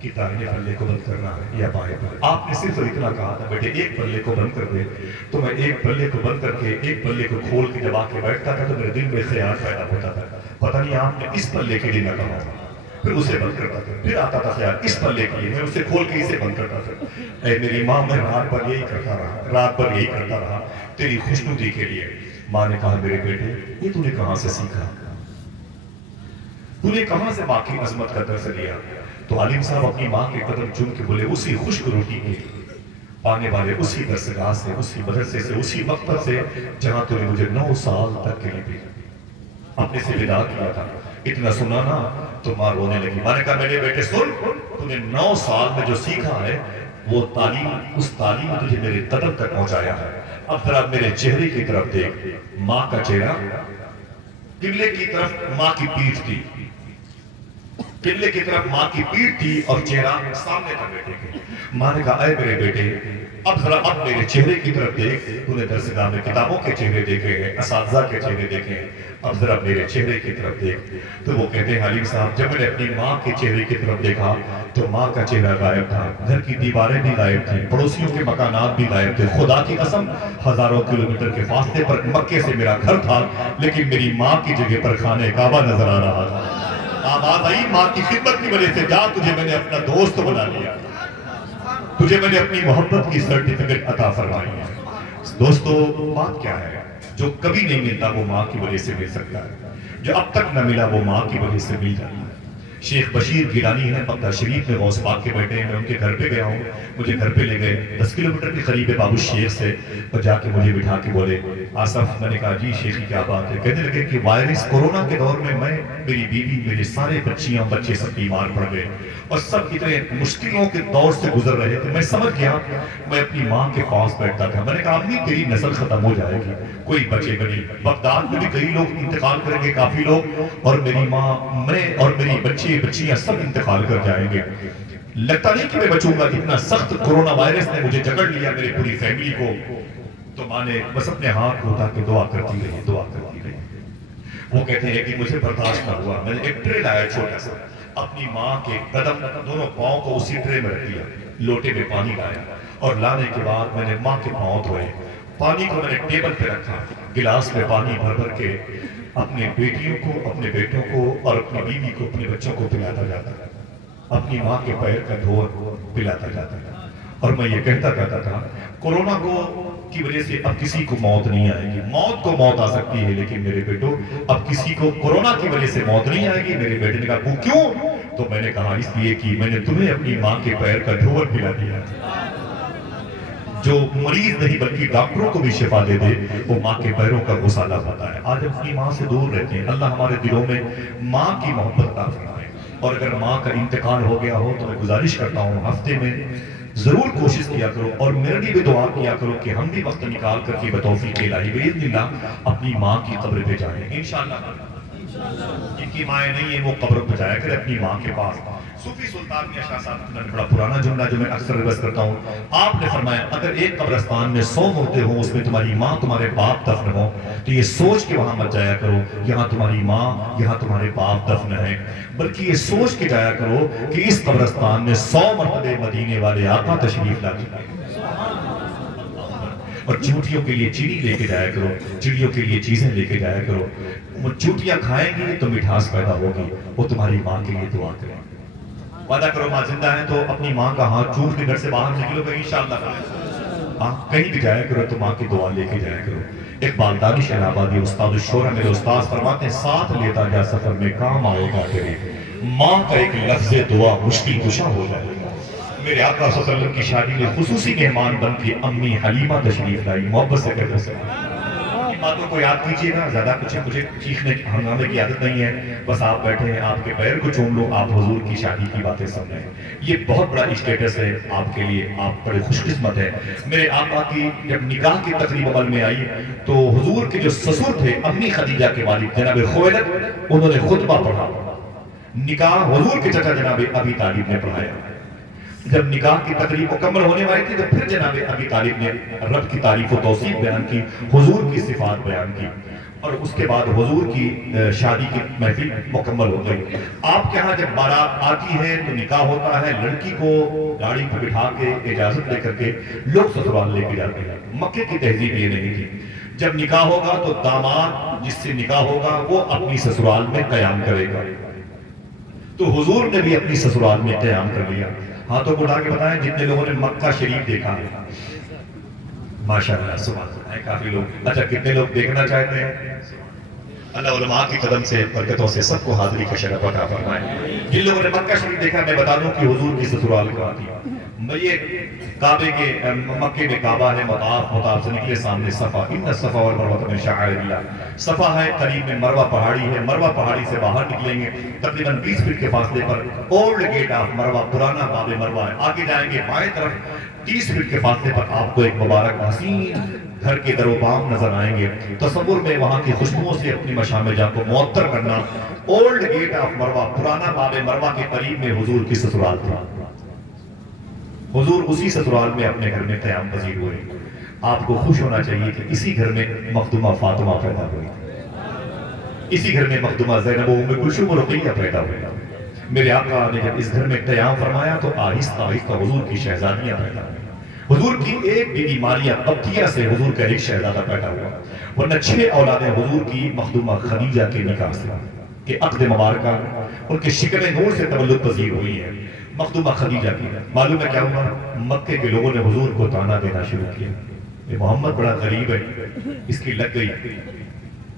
کہ دائیں پلے کو بند کرنا ہے یا بائیں پلے، آپ نے صرف اتنا کہا تھا بیٹے ایک پلے کو بند کر دے، تو میں ایک پلے کو بند کر کے ایک پلے کو کھول کے جب آ کے بیٹھتا تھا تو میرے دل میں خیال پیدا ہوتا تھا، پتہ نہیں آپ نے اس پلے کے لیے نہ کہا تھا، پھر اسے بند کرتا تھا، پھر آتا تھا خیال اس پلے کے لیے، میں اسے کھول کے اسے بند کرتا تھا۔ اے میری ماں میں رات بھر یہی کرتا رہا، رات بھر یہی کرتا رہا تیری خوشنودی کے لیے۔ ماں نے کہا میرے بیٹے یہ تو نے کہاں سے سیکھا، تو نے کہاں سے ماں کی عظمت کا درس لیا؟ تو عالم صاحب اپنی ماں کے قدم چوم کے بولے اسی خشک روٹی کے پانے والے، اسی درسگاہ سے، اسی مدرسے سے، اسی مکتب سے جہاں تو نے مجھے 9 سال تک کے لیے اپنے سے ودا کیا تھا، اتنا سنا نا تو ماں رونے لگی۔ میں نے کہا میرے بیٹے سن، تو نے 9 سال میں جو سیکھا ہے وہ تعلیم، اس تعلیم نے تجھے میرے قدم تک پہنچایا ہے، اب ذرا میرے چہرے کی طرف دیکھ، ماں کا چہرہ قبلے کی طرف ماں کی پیٹھ تھی، قبلے کی طرف ماں کی پیٹھ تھی اور چہرہ سامنے تھا بیٹے کے۔ ماں نے کہا اے میرے بیٹے اب ذرا اب میرے چہرے کی طرف دیکھ، تو نے درسگاہ میں کتابوں کے چہرے دیکھے ہیں، اساتذہ کے چہرے دیکھے ہیں، اب ذرا میرے چہرے کی طرف دیکھ۔ تو وہ کہتے ہیں حلیم صاحب جب میں نے اپنی ماں کے چہرے کی طرف دیکھا تو ماں کا چہرہ غائب تھا، گھر کی دیواریں بھی غائب تھیں، پڑوسیوں کے مکانات بھی غائب تھے، خدا کی قسم ہزاروں کلومیٹر کے فاصلے پر مکے سے میرا گھر تھا لیکن میری ماں کی جگہ پر خانہ کعبہ نظر آ رہا تھا۔ آواز آئی ماں کی خدمت کی وجہ سے جا تجھے میں نے اپنا دوست بنا لیا، تجھے میں نے اپنی محبت کی سرٹیفکیٹ عطا فرمائی ہے۔ دوستو بات کیا ہے، جو کبھی نہیں ملتا وہ ماں کی وجہ سے مل سکتا ہے، جو اب تک نہ ملا وہ ماں کی وجہ سے مل جاتا ہے۔ شیخ بشیر گیلانی ہیں مکہ شریف میں غوث پاک کے بیٹھے ہیں، میں ان کے گھر پہ گیا ہوں، مجھے گھر پہ لے گئے 10 کلومیٹر کے قریب ہے بابو شیخ سے، اور جا کے مجھے بٹھا کے بولے آصف، میں نے کہا جی شیخی کیا بات ہے؟ کہنے لگے کہ وائرس کورونا کے دور میں میری بیوی میرے سارے بچیاں بچے سب بیمار پڑ گئے اور سب اتنے مشکلوں کے دور سے گزر رہے تھے، میں سمجھ گیا، میں اپنی ماں کے پاس بیٹھتا تھا، میں نے کہا امی تیری نسل ختم ہو جائے گی، کوئی بچے گا نہیں، بغداد میں بھی کئی لوگ انتقال کریں گے، کافی لوگ، اور میری ماں، میں اور میری بچیاں سب انتقال کر جائیں گے، لگتا نہیں کہ میں بچوں گا، اتنا سخت کورونا وائرس نے مجھے جکڑ لیا میری پوری فیملی کو۔ تو ماں نے بس اپنے ہاتھ اٹھا کے دعا کرتی رہی، دعا کرتی رہی۔ وہ کہتے ہیں کہ مجھے برداشت نہ ہوا، میں نے ایک ٹرے لایا چھوٹا سا، اپنی ماں کے قدم دونوں پاؤں کو اسی ٹرے میں رکھ دیا، لوٹے میں پانی لایا اور لانے کے بعد میں نے ماں کے پاؤں دھوئے، پانی کو میں نے ٹیبل پہ رکھا، گلاس میں پانی بھر بھر کے اپنے بیٹیوں کو، اپنے بیٹوں کو اور اپنی بیوی کو، اپنے بچوں کو پلاتا جاتا ہے۔ اپنی ماں کے پیر کا دھوور پلاتا جاتا تھا اور میں یہ کہتا تھا کورونا کی وجہ سے اب کسی کو موت نہیں آئے گی. موت کو موت آ سکتی ہے لیکن میرے بیٹو اب کسی کو کورونا کی وجہ سے موت نہیں آئے گی. میرے بیٹے نے کہا کیوں؟ تو میں نے کہا اس لیے کہ میں نے تمہیں اپنی ماں کے پیر کا دھوور پلا دیا. جو مریض نہیں بلکہ ڈاکٹروں کو بھی شفا دے دے وہ ماں کے پیروں کا غسالہ ہوتا ہے. آج اپنی ماں سے دور رہتے ہیں. اللہ ہمارے دلوں میں ماں کی محبت عطا فرمائے. اور اگر ماں کا انتقال ہو گیا ہو تو میں گزارش کرتا ہوں ہفتے میں ضرور کوشش کیا کرو اور میرے لیے بھی دعا کیا کرو کہ ہم بھی وقت نکال کر کے بتوفیق الہی باذن اللہ اپنی ماں کی قبر پہ جائیں انشاءاللہ. جن کی مائیں نہیں ہیں وہ قبر پہ جایا کرے اپنی ماں کے پاس. صوفی سلطان میاں شاہ صاحب نے بڑا پرانا جملہ جو میں اکثر روایت کرتا ہوں. آپ نے فرمایا اگر ایک قبرستان میں 100 مردے ہوں اس میں تمہاری ماں تمہارے باپ دفن ہوں تو یہ سوچ کے وہاں مت جایا کرو یہاں تمہاری ماں یہاں تمہارے باپ دفن ہیں, بلکہ یہ سوچ کے جایا کرو کہ اس قبرستان میں 100 مرتبے مدینے والے آقا تشریف لا چکے ہیں. اور چونٹیوں کے لیے چینی لے کے جایا کرو, چڑیوں کے لیے چیزیں لے کے جایا کرو. وہ چونٹیاں کھائیں گی تو مٹھاس پیدا ہوگی, وہ تمہاری ماں کے لیے دعا کریں. وعدہ کرو ماں زندہ ہے تو اپنی ماں کا ہاتھ چوٹ کے گھر سے باہر نکلو گے انشاءاللہ. کہیں بھی جایا کرو تو ماں کی دعا لے کے جایا کرو. اقبال دانش آبادی استاد الشورا میرے استاد فرماتے ہیں ساتھ لیتا جا سفر میں کام آئے گا تیرے, ماں کا ایک لفظ دعا مشکل کشا ہو جائے گا. میرے آقا صلی اللہ علیہ وسلم کی شادی میں خصوصی مہمان بن کے امی حلیمہ تشریف لائی. محبت سے کہتے ہیں باتوں کو یاد کیجئے گا. زیادہ کچھ مجھے چیخنے ہنگامے کی عادت نہیں ہے, بس آپ بیٹھے ہیں آپ کے پیر کو چوم لو, آپ حضور کی شادی کی باتیں سن رہے ہیں. یہ بہت بڑا اسٹیٹس ہے آپ کے لیے, آپ بڑے خوش قسمت ہیں. میرے آقا کی جب نکاح کی تقریب عمل میں آئی تو حضور کے جو سسر تھے امی خدیجہ کے والد جناب خویلد, انہوں نے خطبہ پڑھا. نکاح حضور کے چچا جناب ابی طالب نے پڑھایا. جب نکاح کی تقریب مکمل ہونے والی تھی تو پھر جناب ابی طالب نے رب کی تعریف و توصیف بیان کی, حضور کی صفات بیان کی, اور اس کے بعد حضور کی شادی کی محفل مکمل ہو گئی. آپ کے ہاں جب بارات آتی ہے تو نکاح ہوتا ہے, لڑکی کو گاڑی پہ بٹھا کے اجازت لے کر کے لوگ سسرال لے کے جاتے ہیں. مکے کی تہذیب یہ نہیں تھی. جب نکاح ہوگا تو داماد جس سے نکاح ہوگا وہ اپنی سسرال میں قیام کرے گا. تو حضور نے بھی اپنی سسرال میں قیام کر لیا. ہاتھوں کو اٹھا کے بتائیں جتنے لوگوں نے مکہ شریف دیکھا ہے. ماشاءاللہ سبحان اللہ کافی لوگ. اچھا کتنے لوگ دیکھنا چاہتے ہیں؟ اللہ علماء کی قدم سے برکتوں سے سب کو حاضری کا شرف عطا فرمائے. جن لوگوں نے مکہ شریف دیکھا میں بتا دوں کہ حضور کی سسرال کہاں تھی. یہ کعبے کے مکے میں کعبہ ہے, مطاف سے نکلے سامنے صفا, ان الصفا والمروہ من شعائر اللہ. صفا ہے, قریب میں مروہ پہاڑی ہے. مروہ پہاڑی سے باہر نکلیں گے تقریباً 20 فٹ کے فاصلے پر اولڈ گیٹ آف مروہ, پرانا باب مروہ ہے. آگے جائیں گے بائیں طرف 30 فٹ کے فاصلے پر آپ کو ایک مبارک حسین گھر کے در و بام نظر آئیں گے. تصور میں وہاں کی خوشبوؤں سے اپنی مشام جاں کو معطر کرنا. اولڈ گیٹ آف مروہ, پرانا باب مروہ کے قریب میں حضور کی سسرال تھا. حضور اسی سسرال میں اپنے گھر میں قیام پذیر ہوئے. آپ کو خوش ہونا چاہیے کہ اسی گھر میں مخدومہ فاطمہ پیدا ہوئی, اسی گھر میں مخدومہ زینب و ام کلثوم و رقیہ پیدا ہوئی. میرے آقا نے جب اس گھر میں قیام فرمایا تو آہستہ آہستہ حضور کی شہزادیاں پیدا ہوئی. حضور کی ایک بیوی ماریہ قبطیہ سے حضور کا ایک شہزادہ پیدا ہوا, ورنہ 6 اولادیں حضور کی مخدومہ خدیجہ کے نکاح سے کہ عقد مبارکہ ان کے شکر نور سے تولد پذیر ہوئی ہے. مخدومہ خدیجہ کی معلوم ہے کیا ہوا, مکے کے لوگوں نے حضور کو تانا دینا شروع کیا. یہ محمد بڑا غریب ہے, اس کی لگ گئی,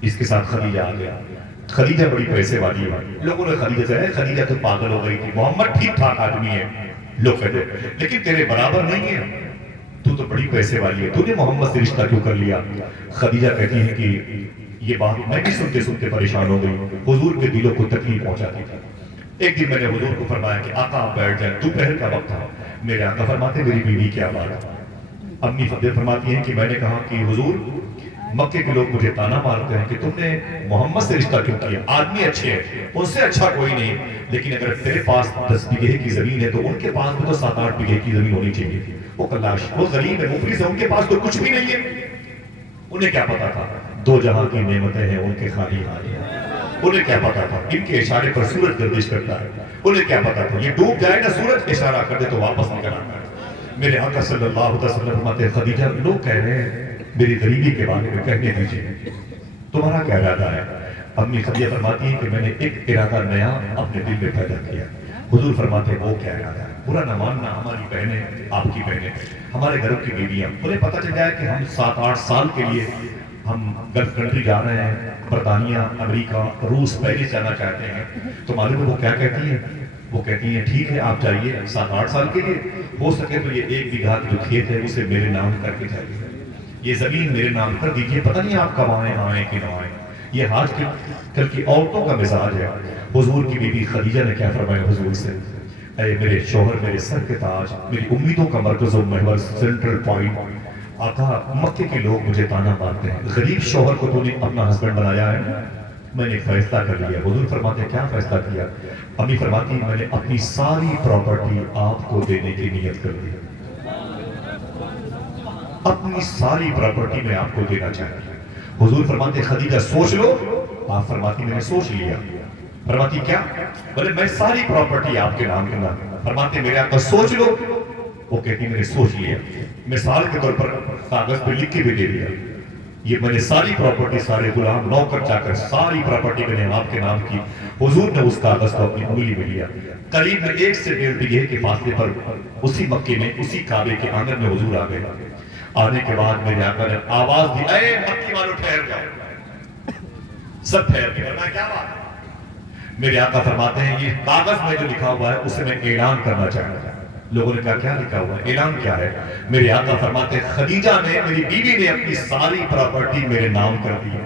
اس کے ساتھ خدیجہ آ گیا. خدیجہ بڑی پیسے والی ہے. لوگوں نے خدیجہ سے خدیجہ تو پاگل ہو گئی تھی, محمد ٹھیک ٹھاک آدمی ہے لوگ کہتے, لیکن تیرے برابر نہیں ہے, تو بڑی پیسے والی ہے, تو نے محمد سے رشتہ کیوں کر لیا. خدیجہ کہتی ہے کہ یہ بات میں بھی سنتے سنتے پریشان ہو گئی, حضور کے دلوں کو تکلیف پہنچاتی تھی. ایک دن میں نے حضور کو فرمایا کہ آقا آپ بیٹھ جائیں, دوپہر کا وقت تھا. میرے آقا فرماتے میری بیوی کیا بات. امی فضل فرماتی ہیں کہ میں نے کہا کہ حضور مکے کے لوگ مجھے تانا مارتے ہیں کہ تم نے محمد سے رشتہ کیوں کیا. آدمی اچھے ہیں, ان سے اچھا کوئی نہیں, لیکن اگر تیرے پاس 10 بیگھے کی زمین ہے تو ان کے پاس بھی تو 7-8 بیگھے کی زمین ہونی چاہیے. وہ کلاش, وہ غریب ہے, مفلس ہے, ان کے پاس تو کچھ بھی نہیں ہے. انہیں کیا پتا تھا 2 جہاں کی نعمتیں ہیں ان کے خالی حال ہیں. انہیں کیا پتا تھا ان کے اشارے پر سورج گردش کرتا ہے. انہیں کیا پتا تھا یہ ڈوب جائے نا سورج, اشارہ کر دے تو واپس نکل آتا ہے. میرے آقا صلی اللہ علیہ وسلم فرماتے ہیں خدیجہ لوگ کہہ رہے ہیں میری غریبی کے بارے میں, کہنے دیجیے تمہارا کیا ارادہ ہے. امی خدیجہ فرماتی ہیں کہ میں نے ایک ارادہ نیا اپنے دل میں پیدا کیا. حضور فرماتے ہیں وہ کیا ارادہ ہے؟ برا نہ ماننا، ہماری بہنیں، آپ کی بہنیں، ہمارے گھروں کی بیویاں، انہیں پتہ چل جائے کہ ہم 7-8 سال کے لیے ہم گلف کنٹری جا رہے ہیں، برطانیہ، امریکہ، روس، پیرس جانا چاہتے ہیں، تو معلوم ہے وہ کیا کہتی ہیں؟ وہ کہتی ہیں ٹھیک ہے آپ جائیے 7-8 سال کے لیے، ہو سکے تو یہ 1 بیگھہ جو کھیت ہے اسے میرے نام کر کے جائیے، یہ زمین میرے نام کر دیجئے، پتہ نہیں آپ کب آئیں کہ نہ آئیں۔ یہ آج کل کی عورتوں کا مزاج ہے۔ حضور کی بیوی خدیجہ نے کیا فرمایا حضور سے؟ اے میرے شوہر، میرے سر کے تاج، میری امیدوں کا مرکز و محور، سینٹرل پوائنٹ، آقا مکے کے لوگ مجھے تانا مارتے ہیں، غریب شوہر کو تو نے اپنا ہسبینڈ بنایا ہے، میں نے فیصلہ کر لیا۔ حضور فرماتے ہیں کیا فیصلہ کیا؟ امی فرماتی ہیں میں نے اپنی ساری پراپرٹی آپ کو دینے کی نیت کر دی، اپنی ساری پراپرٹی میں آپ کو دینا چاہتی ہوں۔ حضور فرماتے خدیجہ سوچ لو، آپ فرماتی میں نے سوچ لیا۔ فرماتی کیا؟ بولے میں ساری پراپرٹی آپ کے نام کرنا۔ فرماتے میرے آقا سوچ لو، وہ کہتی میں نے سوچ لیا، مثال کے طور پر کاغذ پہ لکھ کے بھی دے دیا، یہ میں نے ساری پراپرٹی، سارے غلام، نوکر چاکر، ساری پراپرٹی میں نے آپ کے نام کی۔ حضور نے اس کاغذ کو اپنی انگلی میں لیا، قریب میں 1 سے 1.5 بیگھے کے فاصلے پر اسی مکے میں، اسی کعبے کے آنگن میں حضور آ گئے۔ آنے کے بعد میرے آقا نے آواز دی، اے مکی والو ٹھہر جاؤ، سب ٹھہر گئے۔ میں کیا بات ہے؟ میرے آقا فرماتے ہیں یہ کاغذ میں جو لکھا ہوا ہے اسے میں اعلان کرنا چاہتا ہوں۔ لوگوں نے کہا کیا لکھا ہوا ہے؟ اعلان کیا ہے؟ میرے آقا فرماتے ہیں خدیجہ نے، میری بیوی نے اپنی ساری پراپرٹی میرے نام کر دی ہے،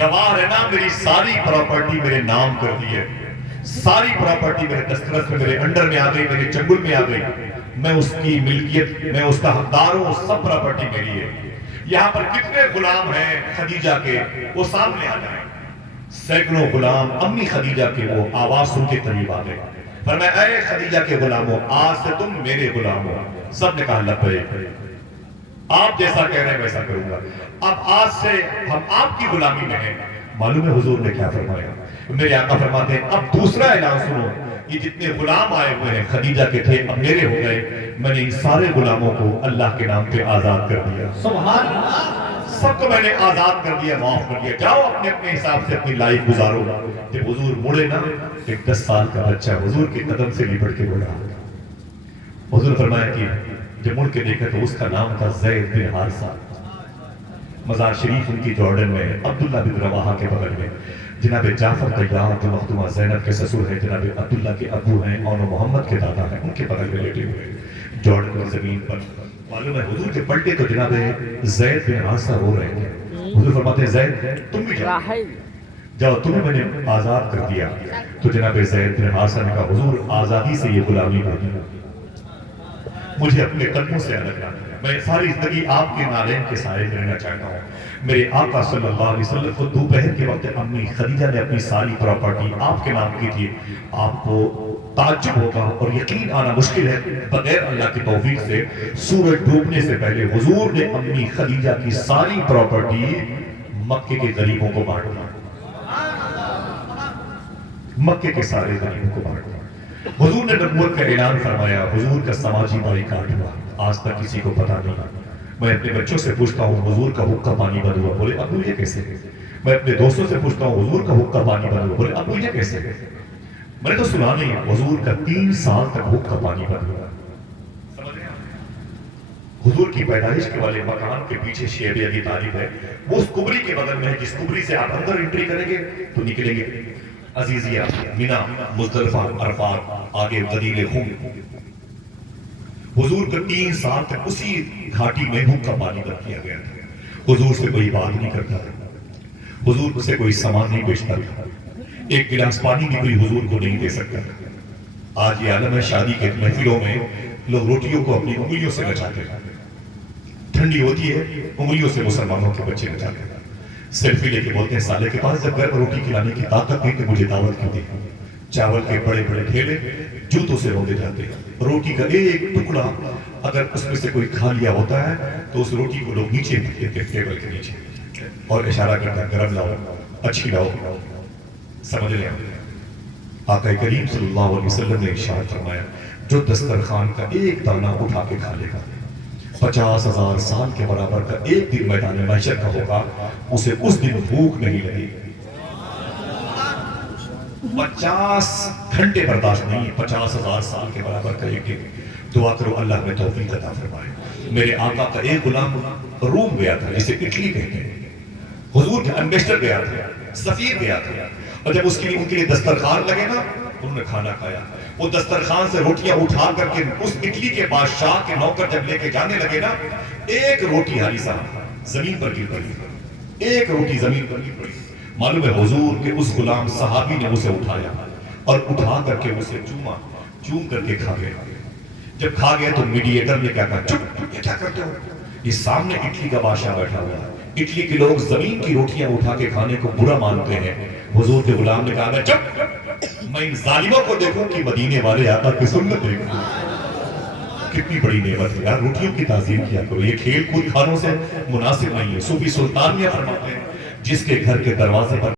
گواہ رہنا میری ساری پراپرٹی میرے نام کر دی ہے، ساری پراپرٹی میرے دسترس میں، میرے انڈر میں آ گئی، میرے چنگل میں آ گئی، میں اس کی ملکیت، میں اس کا حقدار ہوں، سب پراپرٹی میری ہے۔ یہاں پر کتنے غلام ہیں خدیجہ کے، وہ سامنے آ جائیں۔ سینکڑوں غلام امی خدیجہ کے وہ آواز سن کے قریب آ گئے، فرمایا اے خدیجہ کے غلاموں، آج سے تم میرے غلام ہو۔ سب نے کہا لبیک، آپ جیسا کہہ رہے ہیں ویسا کروں گا، اب آج سے ہم آپ کی غلامی میں ہیں۔ معلوم ہے حضور نے کیا فرمایا؟ میرے آقا فرماتے ہیں اب دوسرا اعلان سنو، یہ جتنے غلام آئے ہوئے ہیں خدیجہ کے تھے اب میرے ہو گئے، میں نے ان سارے غلاموں کو اللہ کے نام پہ آزاد کر دیا، سبحان اللہ، سب کو میں نے آزاد کر دیا، معاف کر دیا، جاؤ اپنے اپنے حساب سے اپنی لائف گزارو۔ جب حضور مڑے نا، ایک 10 سال کا بچہ حضور کے قدم سے لپٹ کے بولا، حضور فرمایا کہ جب مڑ کے دیکھا تو اس کا نام تھا زید بن حارثہ، مزار شریف ان کی جارڈن میں، عبداللہ بن رواحہ کے بغل میں، جناب جعفر طیار جو مخدومہ زینب کے سسر ہیں، جناب عبداللہ کے ابو ہیں، اور محمد کے دادا ہیں، ان کے بغل میں لیٹے ہوئے جارڈن کی زمین پر۔ معلوم ہے حضور کے پلٹے تو جناب زید بن حارثہ رو رہے تھے۔ حضور فرماتے ہیں زید تم بھی جاؤ، تمہیں میں نے آزاد کر دیا۔ تو جناب زید بن حارثہ نے کہا حضور آزادی سے یہ غلامی کر دی، مجھے اپنے قدموں سے الگ رکھنا، میں ساری زندگی آپ کے نالین کے سائے میں رہنا چاہتا ہوں۔ میرے آقا صلی اللہ علیہ وسلم کو دوپہر کے وقت امی خدیجہ نے اپنی ساری پراپرٹی آپ کے نام کی تھی۔ آپ کو تعجب ہوگا اور یقین آنا مشکل ہے، بغیر اللہ کی توفیق سے سورج ڈوبنے سے پہلے حضور نے امی خدیجہ کی ساری پراپرٹی مکے کے غریبوں کو بانٹ دی، مکے کے سارے غریبوں کو بانٹ دی۔ حضور نے نبوت کا اعلان فرمایا، حضور کا سماجی بائیکاٹ ہوا، آج تک کسی کو پتا نہیں۔ میں اپنے بچوں سے پوچھتا ہوں حضور کا حقہ پانی بند ہوا، بولے ابو یہ کیسے؟ میں اپنے دوستوں سے پوچھتا ہوں حضور کا حقہ پانی بند ہوا، بولے ابو یہ کیسے؟ میں نے تو سنا نہیں، حضور کا 3 سال تک حقہ پانی بند ہوا۔ سمجھ رہے ہیں؟ حضور کی پیدائش کے والے مکان کے پیچھے شیب ابی طالب ہے، وہ اس کبری کے بغل میں ہے، جس کبری سے آپ اندر انٹری کریں گے تو نکلیں گے عزیزیہ، مینا، مزدلفہ، عرفات، آگے غدیر خم۔ حضور کا 3 سال تک اسی گھاٹی میں حقہ پانی بند کیا گیا تھا۔ حضور سے کوئی بات نہیں کرتا تھا، حضور سے کوئی سامان نہیں بیچتا تھا، ایک گلاس پانی بھی کوئی حضور کو نہیں دے سکتا۔ آج یہ عالم ہے، شادی کے محفلوں میں لوگ روٹیوں کو اپنی انگلیوں سے نچاتے ہیں، ٹھنڈی ہوتی ہے انگلیوں سے مسلمانوں کے بچے نچاتے ہیں، سیلفی لے کے بولتے ہیں سالے کے پاس جب گھر پر روٹی کھلانے کی طاقت نہیں تو مجھے دعوت کیوں دی؟ چاول کے بڑے بڑے ٹھیلے جوتوں سے رودے جاتے ہیں، روٹی کا ایک ٹکڑا اگر اس میں سے کوئی کھا لیا ہوتا ہے تو اس روٹی کو لوگ نیچے رکھ دیتے ہیں ٹیبل کے نیچے اور اشارہ کرتا ہے گرم لاؤ، اچھی لاؤ۔ سمجھ لیں آقا کریم صلی اللہ علیہ وسلم نے ارشاد فرمایا جو دسترخوان کا ایک دانہ اٹھا کے کھا لے گا 50,000 سال کے برابر کا ایک دن میدان محشر کا ہوگا، اسے اس دن بھوک نہیں لگے گی۔ 50 گھنٹے برداشت نہیں ہے، 50,000 سال کے برابر کریں گے. دعا کرو اللہ میں توفیق عطا فرمائے. میرے آقا کا ایک غلام روم گیا تھا جسے اٹلی کہتے ہیں، حضور کے امبیسڈر گیا تھا، سفیر گیا تھا، اور جب ان کے لیے دسترخوان لگے نا انہوں نے کھانا کھایا. وہ دسترخوان سے روٹیاں اٹھا کر کے اس اٹلی کے بادشاہ کے نوکر جب لے کے جانے لگے نا، ایک روٹی حاجی صاحب زمین پر گر پڑی، ایک روٹی زمین پر گر پڑی. معلوم ہے حضور کے اس غلام صحابی نے اسے اٹھایا اور اٹھا کر کے اسے چوم کر کے کھا گیا. جب کھا گیا تو میڈیٹر نے کیا کہا، چپ، یہ کیا کرتے ہو؟ یہ سامنے اٹلی کا بادشاہ بیٹھا ہوا ہے، اٹلی کے لوگ زمین کی روٹیاں اٹھا کے کھانے کو برا مانتے ہیں. حضور کے غلام نے کہا، میں چپ، میں ان ظالموں کو دیکھوں کہ مدینے والے آقا کی سنت دیکھوں. کتنی بڑی نعمت ہے یار، روٹیوں کی تعظیم کیا کرو، یہ کھیل کود کھانوں سے مناسب نہیں ہے. صوفی سلطان یہ فرماتے ہیں جس کے گھر کے دروازے پر